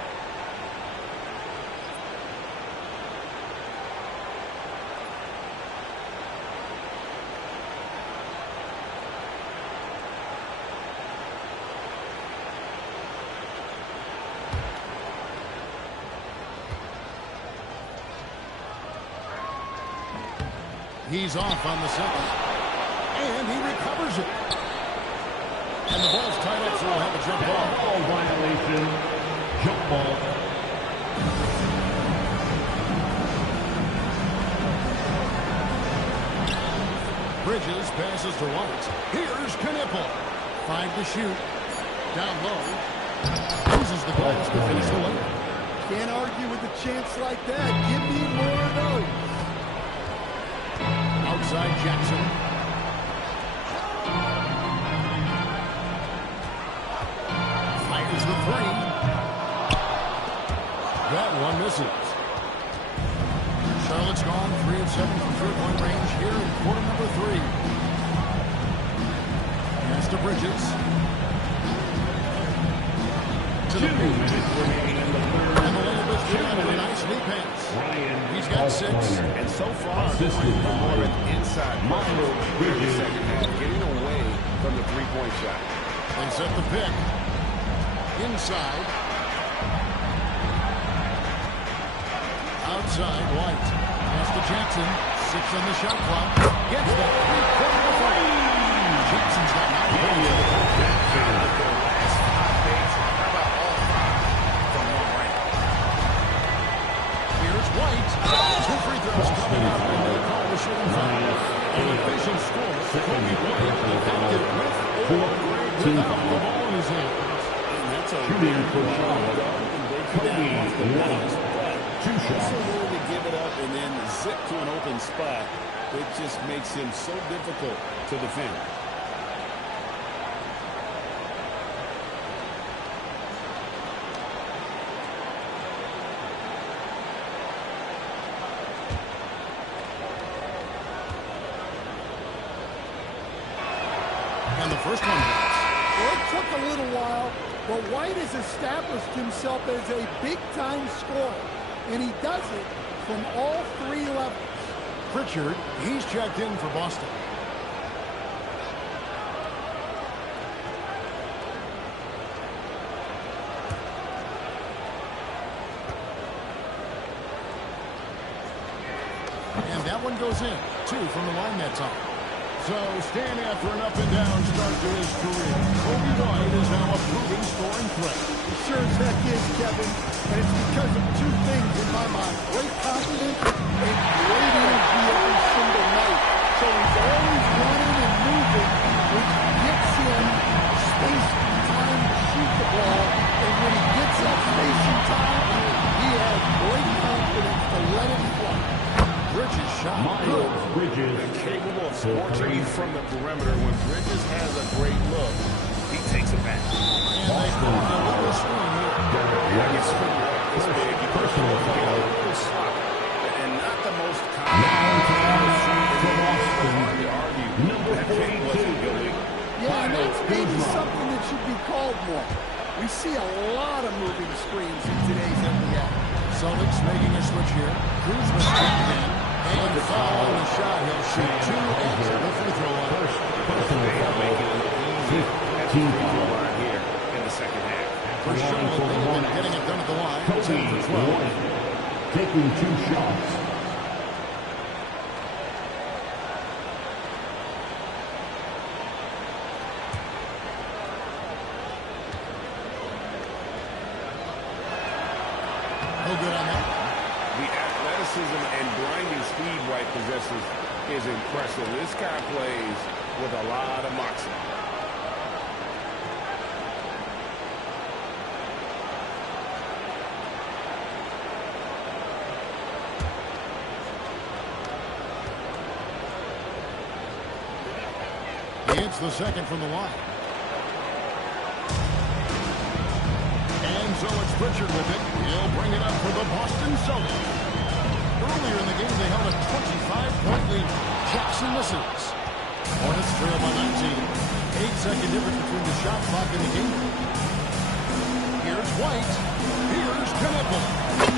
He's off on the second. And he recovers it. And the ball's tied up, so we'll have a jump ball. Ball violation. Jump ball. Bridges passes to White. Here's Knipple. 5 to shoot. Down low. Loses the glass to finish the layup. Can't argue with a chance like that. Give me more of those. Outside Jackson. Fires the 3. That one misses. Charlotte's gone 3 of 7 from three-point range here in quarter number 3. Pass to Bridges. To the paint. And the layup is good with a nice knee pass. He's got 6. And so far, playing more of an inside pressure in the second half, getting away from the three-point shot. They set the pick. Inside. Outside, White. Pass to Jackson. 6 on the shot clock. Gets that three-quarter to 3. Jackson's got 9 points. The last 5 days, how about all 5 from long range? Here's White. 2 free throws coming up, and they call the shooting foul. An efficient score. Kobe White effective with or without the ball in his hands. And that's a shooting for Kobe White. 2 shots. So willing to give it up and then zip to an open spot. It just makes him so difficult to defend. And the first one hits. Well, it took a little while, but White has established himself as a big-time scorer, and he does it from all 3 levels. Pritchard, he's checked in for Boston. And that one goes in. 2 from the line that time. So, stand after an up-and-down start to his career. Kobe White is now a proven scoring threat. He sure as heck is, Kevin. And it's because of 2 things in my mind. Great confidence and great energy every single night. So he's always running and moving, which gets him space and time to shoot the ball. And when he gets that space and time, he has great confidence to let it fly. Bridges shot. Miles Bridges. Capable of scorching from the perimeter. When Bridges has a great look, he takes it back. Boston. Derek White. Personal foul. And not the most Now for Boston. Number 42. Yeah, and that's maybe something that should be called more. We see a lot of moving screens in today's NBA. Celtics making a switch here. Kuzma checked in. And the foul on the shot. He'll shoot 2 after the free throw line. Personal foul. 15 foul line here in the second half. For Charlotte, they've been getting it done at the line. 10 for 12. Taking 2 shots. No good on that. The athleticism and blinding speed White possesses is impressive. This guy plays with a lot of moxie. It's the second from the line. And so it's Pritchard with it. He'll bring it up for the Boston Celtics. Earlier in the game, they held a 25-point lead. Jackson misses. Hornets trail by 19. 8-second difference between the shot clock and the game. Here's White. Here's Knueppel.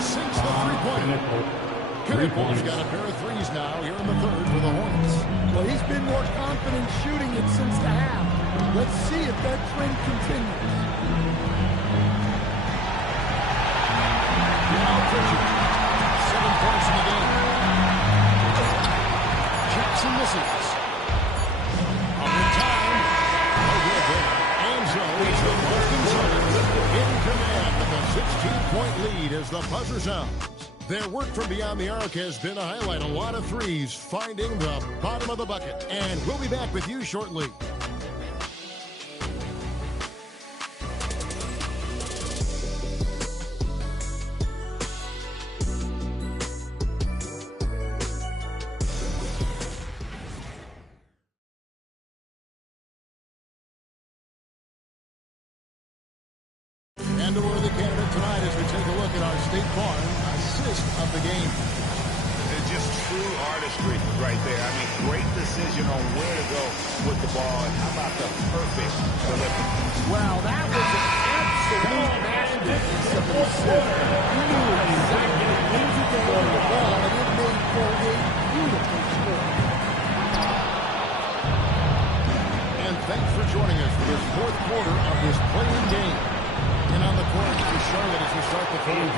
Sinks the three-pointer. Knueppel's got a pair of threes now here in the third for the Hornets. Well, he's been more confident shooting it since the half. Let's see if that trend continues. Now Pritchard. 7 points in the game. Jackson misses. On the time. No good there. And so it's the Boston Celtics in command with a 16-point lead as the buzzer sounds. Their work from beyond the arc has been to highlight a lot of threes, finding the bottom of the bucket. And we'll be back with you shortly. And a worthy candidate tonight as we take a look at our State Farm assist of the game. It's just true artistry right there. I mean, great decision on where to go with the ball. And how about the perfect delivery? Well, that was an absolute masterpiece of an assist. He knew exactly when to go on the ball, and it made for a beautiful score. And thanks for joining us for this fourth quarter of this playing game. And on the court for Charlotte as we start the fourth,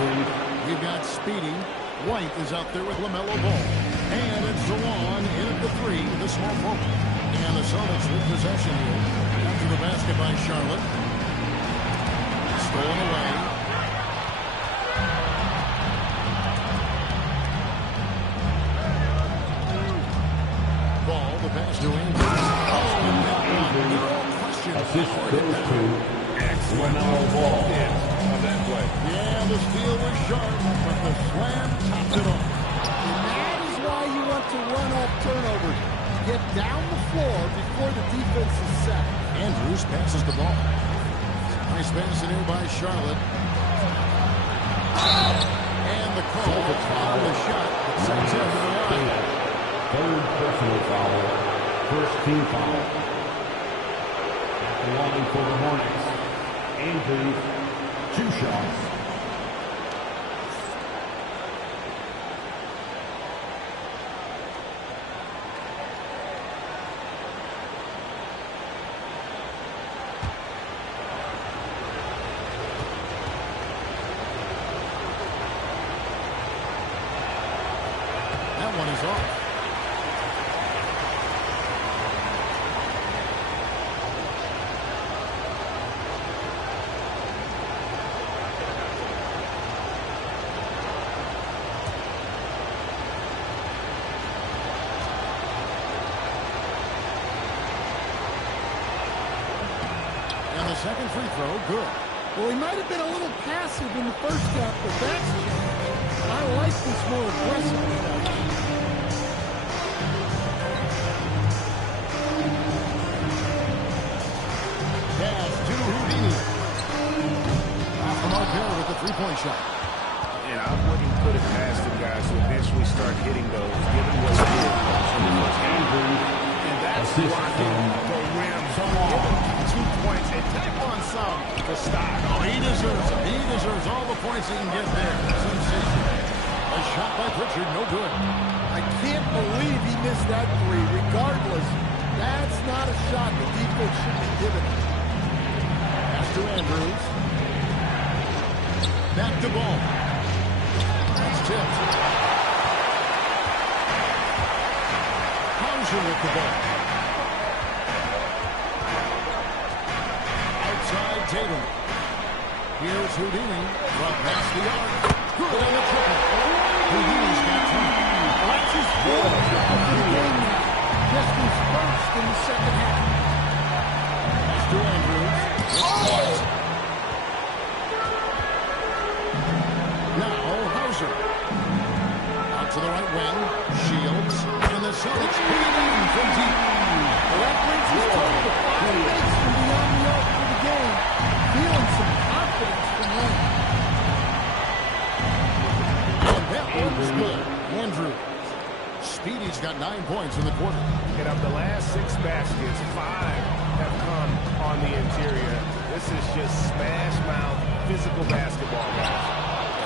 we've got Speedy. White is out there with LaMelo Ball. And it's DeLon in at the three, the small forward. And the Celtics with possession here. After the basket by Charlotte. Stolen away. to Andrews. Assist goes to LaMelo Ball. On that play. Yeah, the steal was sharp, but the slam topped it off. And that is why you want to run off turnovers. Get down the floor before the defense is set. Andrews passes the ball. Nice pass in here by Charlotte. And the call on the shot that sends him to the line. Third personal foul. First team foul. At the line for the Hornets. Andrews, 2 shots. That one is off. And the second free throw, good. Well, he might have been a little passive in the first half, but I like this more aggressive stuff. Pass to Houdini. Off the mark here with the three-point shot. And I wouldn't put it past the guys to eventually start hitting those, given what they did. And that's blocking the rim. So given 2 points, and tack on some to stop. Oh, he deserves it. He deserves all the points he can get there. Sensational. A shot by Pritchard, no good. I can't believe he missed that three. Regardless, that's not a shot the defense should be giving. Pass to Andrews. Back to ball. That's tipped. Hauser with the ball. Outside Tatum. Here's Houdini. From past the arc. Good on the triple. Houdini's got 20. That's his fourth triple for the game now. Just his first in the second half. Pass to Andrews. Now Hauser. Out to the right wing. Shields. And the Celtics beat even from deep. Well, that brings his total to 5 makes from beyond the arc for the game. Feeling some confidence from Leonard. And that one's good. Andrews. Speedy's got 9 points in the quarter. And of the last 6 baskets, 5 have come on the interior. This is just smash mouth, physical basketball, guys.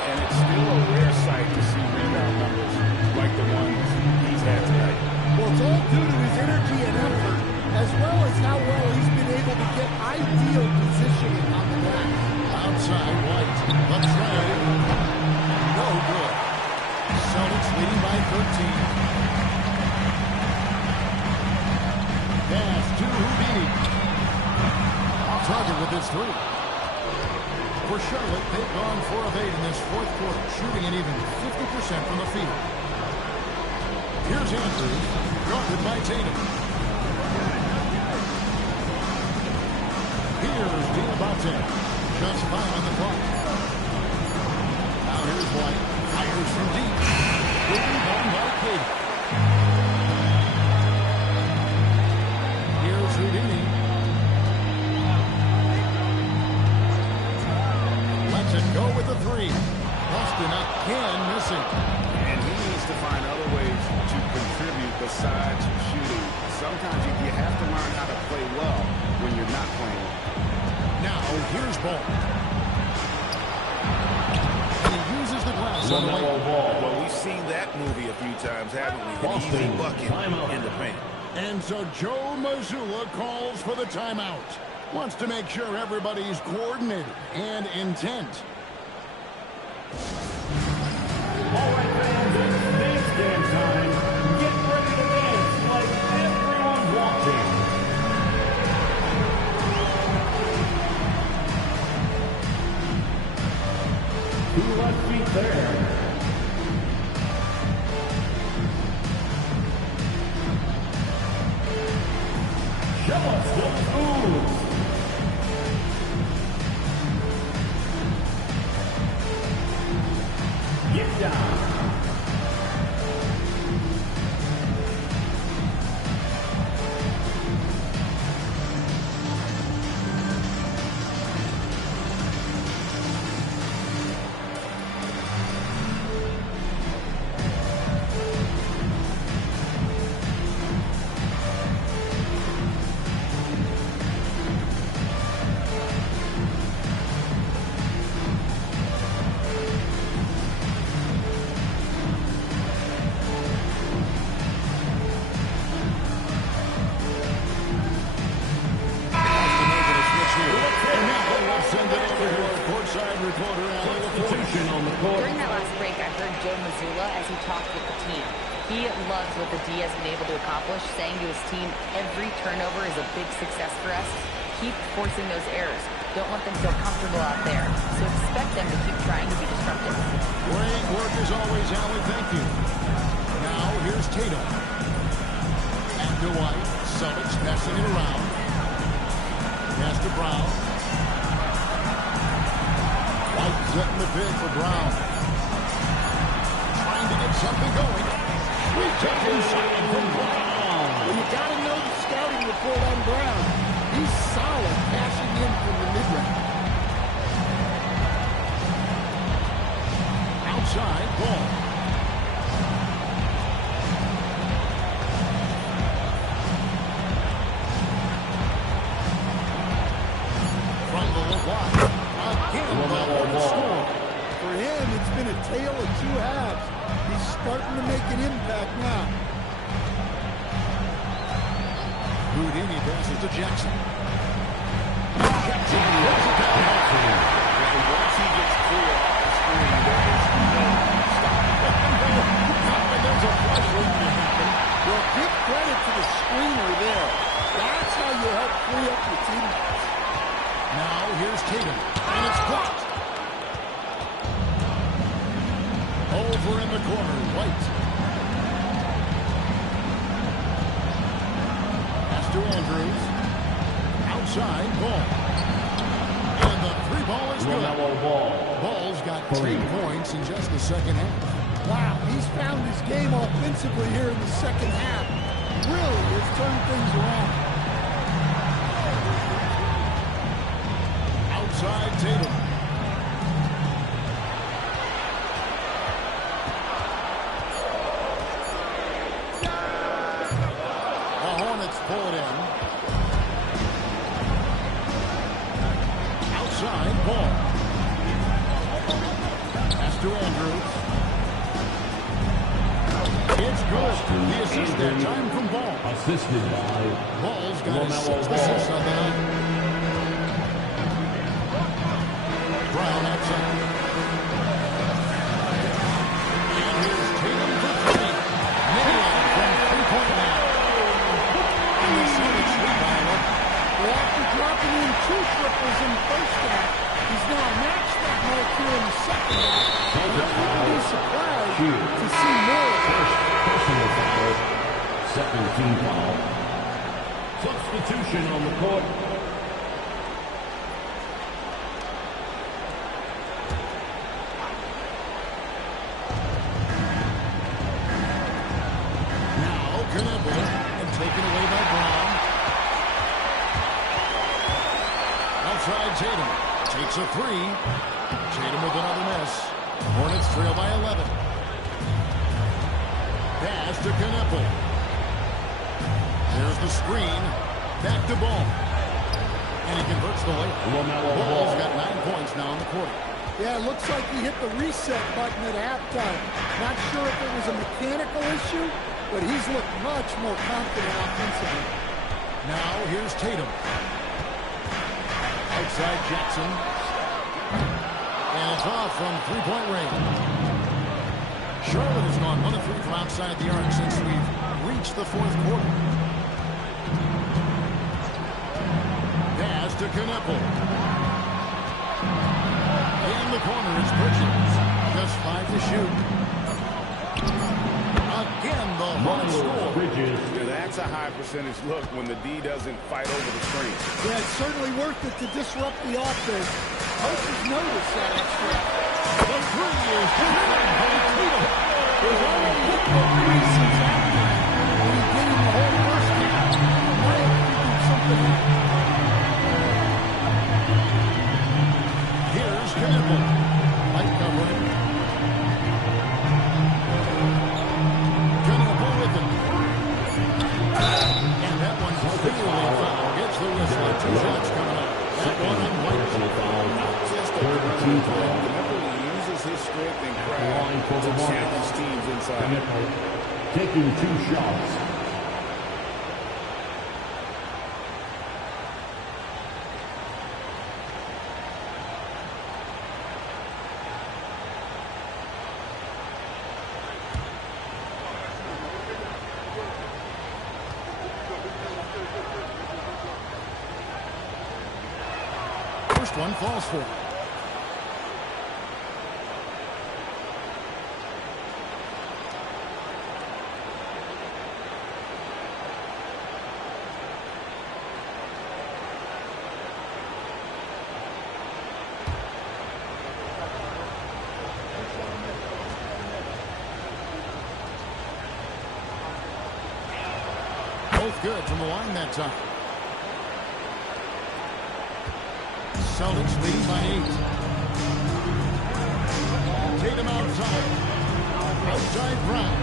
And it's still a rare sight to see rebound numbers like the ones he's had tonight. Well, it's all due to his energy and effort, as well as how well he's been able to get ideal positioning on the glass. Outside White. The tray. No good. Celtics leading by 13. Pass to Houdini. Off target with this three. For Charlotte, they've gone 4 of 8 in this fourth quarter, shooting an even 50% from the field. Here's Andrews, guarded by Tatum. Here's Diabate. Just 5 on the clock. Now here's White. Fires from deep. Good rebound by Katie. Here's Houdini. Lets it go with the three. Boston again missing. And he needs to find other ways to contribute besides shooting. Sometimes you have to learn how to play well when you're not playing well. Now here's Ball. And he uses the glass on the way. Well, we've seen that movie a few times, haven't we? An easy bucket in the paint. And so Joe Mazzulla calls for the timeout. Wants to make sure everybody's coordinated and intent. All right, fans, it's dance game time. Get ready to dance like everyone's watching. Two left feet there. Joe Mazzulla as he talked with the team. He loves what the D has been able to accomplish, saying to his team, every turnover is a big success for us. Keep forcing those errors. Don't let them feel comfortable out there. So expect them to keep trying to be disruptive. Great work as always, Allie. Thank you. Now here's Tatum. Back to White. Celtics passing it around. Pass to Brown. White setting the pin for Brown. Trying to get something going. Reach inside from Brown. Well, you got to know the scouting report on Brown. He's solid passing in from the mid-range. Outside, ball. From the block. Again, the score. For him, it's been a tale of two halves. He's starting to make an impact now. Houdini passes to Jackson. Jackson rolls it down. And once he gets clear off the screen, there is no stopping. There's a flush waiting to happen. Well, give credit to the screener there. That's how you help free up your teammates. Now here's Tatum, and it's blocked. Over in the corner, White. Pass to Andrews. Outside, ball. And the three ball is good. Ball's got 10 points in just the second half. Wow, he's found his game offensively here in the second half. Really has turned things around. Outside, Tatum. The Hornets pull it in. Outside, ball. Pass to Andrews. It's good. The assist that time from Ball. Assisted by Ball's got his sixth assist on the night. Brown outside. And here's Tatum for three. Nailed from three-point line. And the Celtics rebound. Well, after dropping in 2 triples in the first half, he's now matched that mark here in the second half. I wouldn't be surprised to see more of this. personal foul, second team foul. Substitution on the court. Now Knuble and taken away by Brown. Outside Tatum. Takes a three. Tatum with another miss. Hornets trail by 11. Pass to Knuble. There's the screen. Back to Ball. And he converts the layup. Ball's got 9 points now in the quarter. Yeah, it looks like he hit the reset button at halftime. Not sure if it was a mechanical issue, but he's looked much more confident offensively. Now here's Tatum. Outside Jackson. And it's off from three-point range. Charlotte has gone 1 of 3 from outside the arc since we've reached the fourth quarter. Pass to Knuble. In the corner is Bridges. Just 5 to shoot. Again, the Hornets score. Bridges. Yeah, that's a high percentage look when the D doesn't fight over the screen. Yeah, it's certainly worth it to disrupt the offense. Coaches notice that extra. The three is good by Tatum. He's already hit the three since halftime. And he did in the whole first half. Might have figured something out. Here's Knuble. Light covering. Knuble with it. And that one's clearly a foul. Gets the whistle. 2 shots coming up. That one on White. Just a running play. Knuble uses his strength and craft to challenge teams inside. Taking 2 shots. First one falls for him. Both good from the line that time. Celtics leading by 8. Tatum outside. Outside Brown.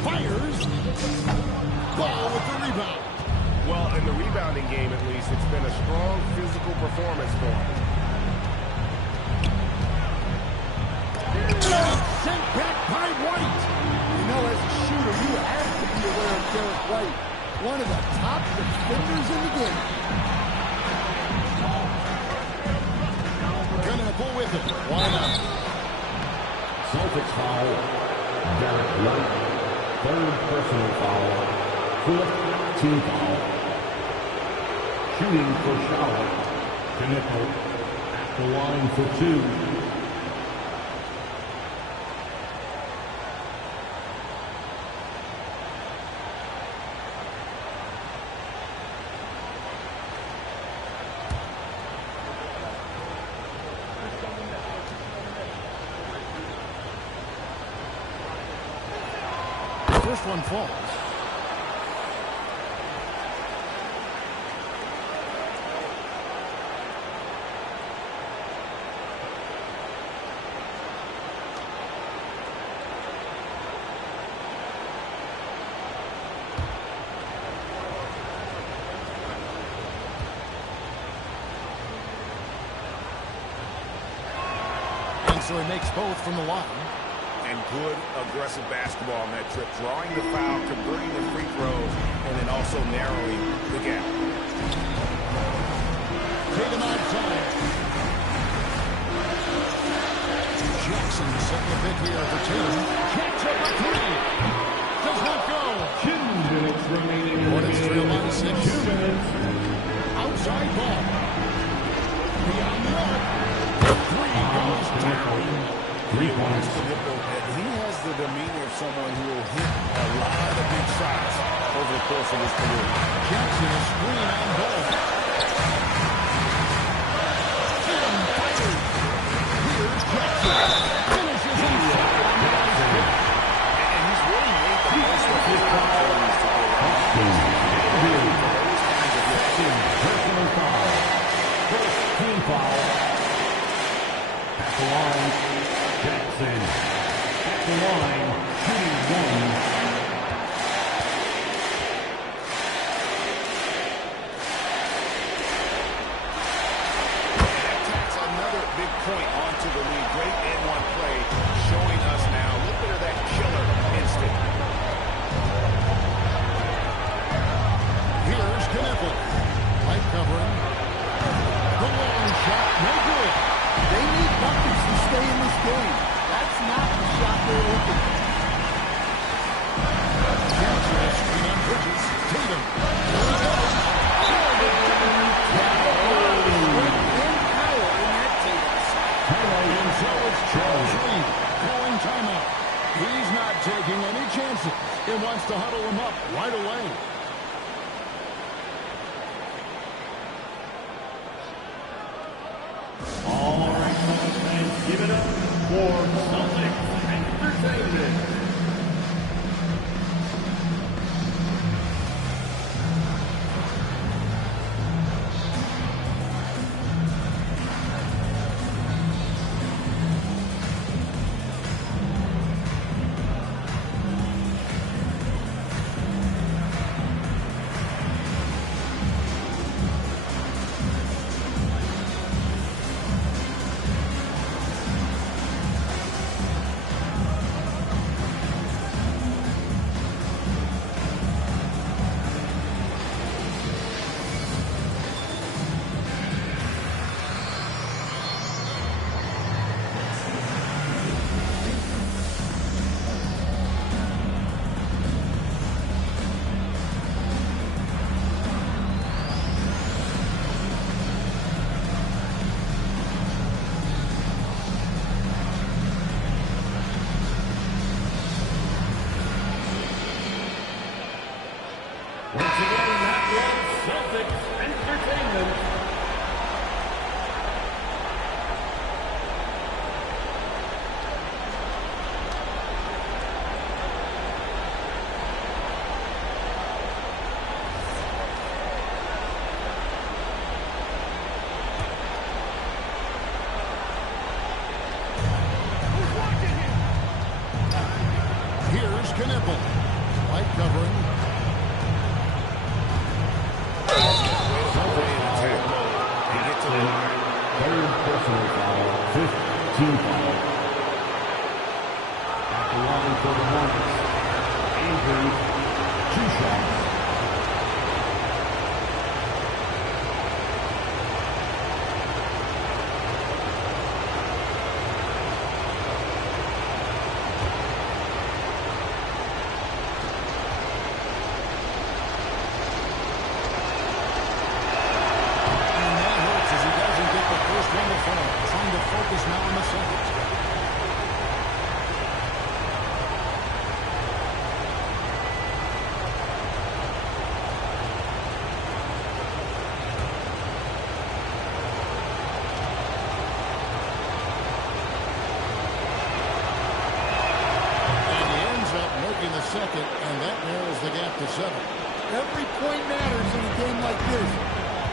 Fires. Ball with the rebound. Well, in the rebounding game, at least, it's been a strong physical performance for him. Sent back by White. You know, as a shooter, you have to be aware of Derek White, one of the top defenders in the game. Gonna pull with it. Why not? Celtics foul. Derek White. Third personal foul. Fourth team foul. Shooting for Charlotte. Knipple at the line for 2. First one falls. And so he makes both from the line. And good aggressive basketball on that trip. Drawing the foul, converting the free throws, and then also narrowing the gap. Tatum outside. Jackson setting the pick here for Tatum. Catch up a 3. Does not go. 2 minutes remaining. Hornets trail by 6. 2 minutes. Outside ball. Beyond the arc. 3 goes down. 3 points. He has the demeanor of someone who will hit a lot of big shots over the course of his career. Jackson a screen on ball. Tatum fires. Here's Jackson. Finishes inside on the last pick. And he's really made the most of his opportunities to go out. Personal foul. First team foul. At the line, Jackson. At the line, shooting 1. That's another big point onto the lead. Great N1 play, showing us now a little bit of that killer instinct. Here's Knipple. Light covering. The long shot. No good. They need buckets to stay in this game. That's not the shot they're looking for. Jackson a screen on Bridges. Tatum. Here he goes. And so it's Charles Reed calling timeout. He's not taking any chances. He wants to huddle him up right away. All right, fans, give it up for Celtics Entertainment. Knipple. Light covering. Third personal foul, 15 foul. At the line for the Hornets, Andrews, 2 shots. Trying to focus now on the second. And he ends up making the second, and that narrows the gap to 7. Every point matters in a game like this.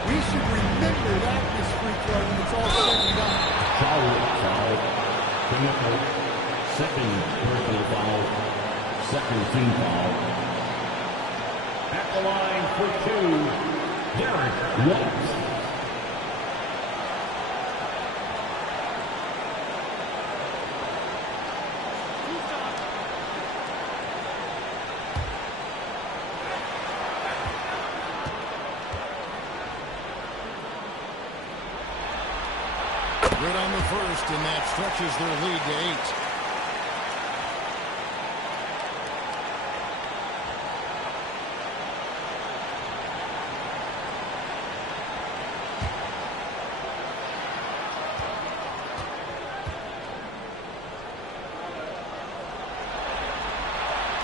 We should remember that in this free throw when it's all said and done. Charlotte foul. Knipple, second personal foul, second team foul. At the line for 2, Derek White. Good on the first, and that stretches their lead to 8.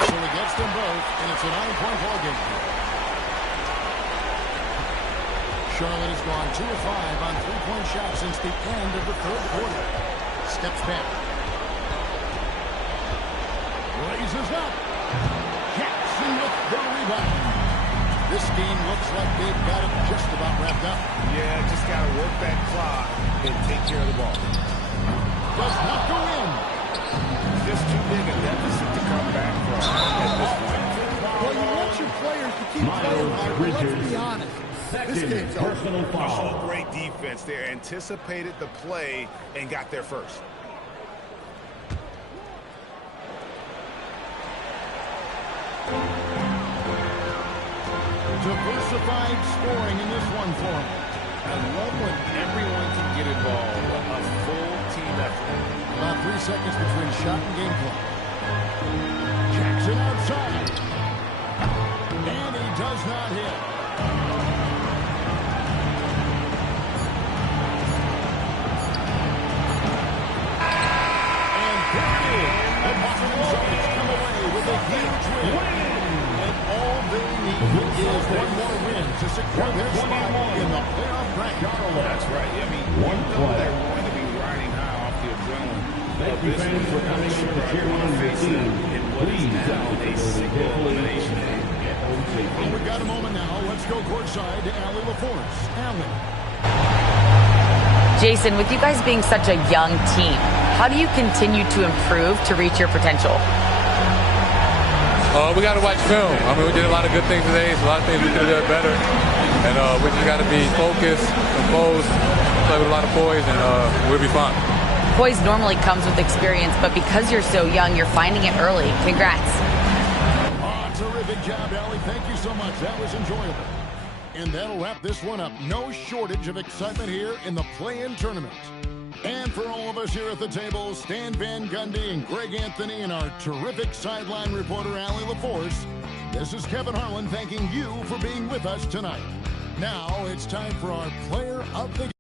So he gets them both, and it's a 9-point ball game. Charlotte has gone 2 of 5 on 3-point shots since the end of the third quarter. Steps back. Raises up. Jackson with the rebound. This game looks like they've got it just about wrapped up. Yeah, just got to work that clock and take care of the ball. Does not go in. Just too big a deficit to come back from at this point. Well, you want your players to keep playing hard, but let's be honest. This game's Personal foul. Oh, great defense there. Anticipated the play and got there first. Diversified scoring in this one for him. I love when everyone can get involved. A full team effort. About 3 seconds between shot and game clock. Jackson outside. And he does not hit. And there it is. The Boston Celtics come away with a huge win. And all they need is one more win to secure their spot in the playoff bracket. That's right. I mean, they're going to be riding high off the adrenaline. Thank you, fans, for coming here to cheer on your team. Please don't a single elimination. Well, we've got a moment now. Let's go courtside to Allie LaForce. Allie. Jason, with you guys being such a young team, how do you continue to improve to reach your potential? We got to watch film. I mean, we did a lot of good things today. So a lot of things we could have done better. And we just got to be focused, composed, play with a lot of poise, and we'll be fine. Poise normally comes with experience, but because you're so young, you're finding it early. Congrats. Terrific job, Allie. Thank you so much. That was enjoyable. And that'll wrap this one up. No shortage of excitement here in the play-in tournament. And for all of us here at the table, Stan Van Gundy and Greg Anthony and our terrific sideline reporter, Allie LaForce, this is Kevin Harlan thanking you for being with us tonight. Now it's time for our player of the game.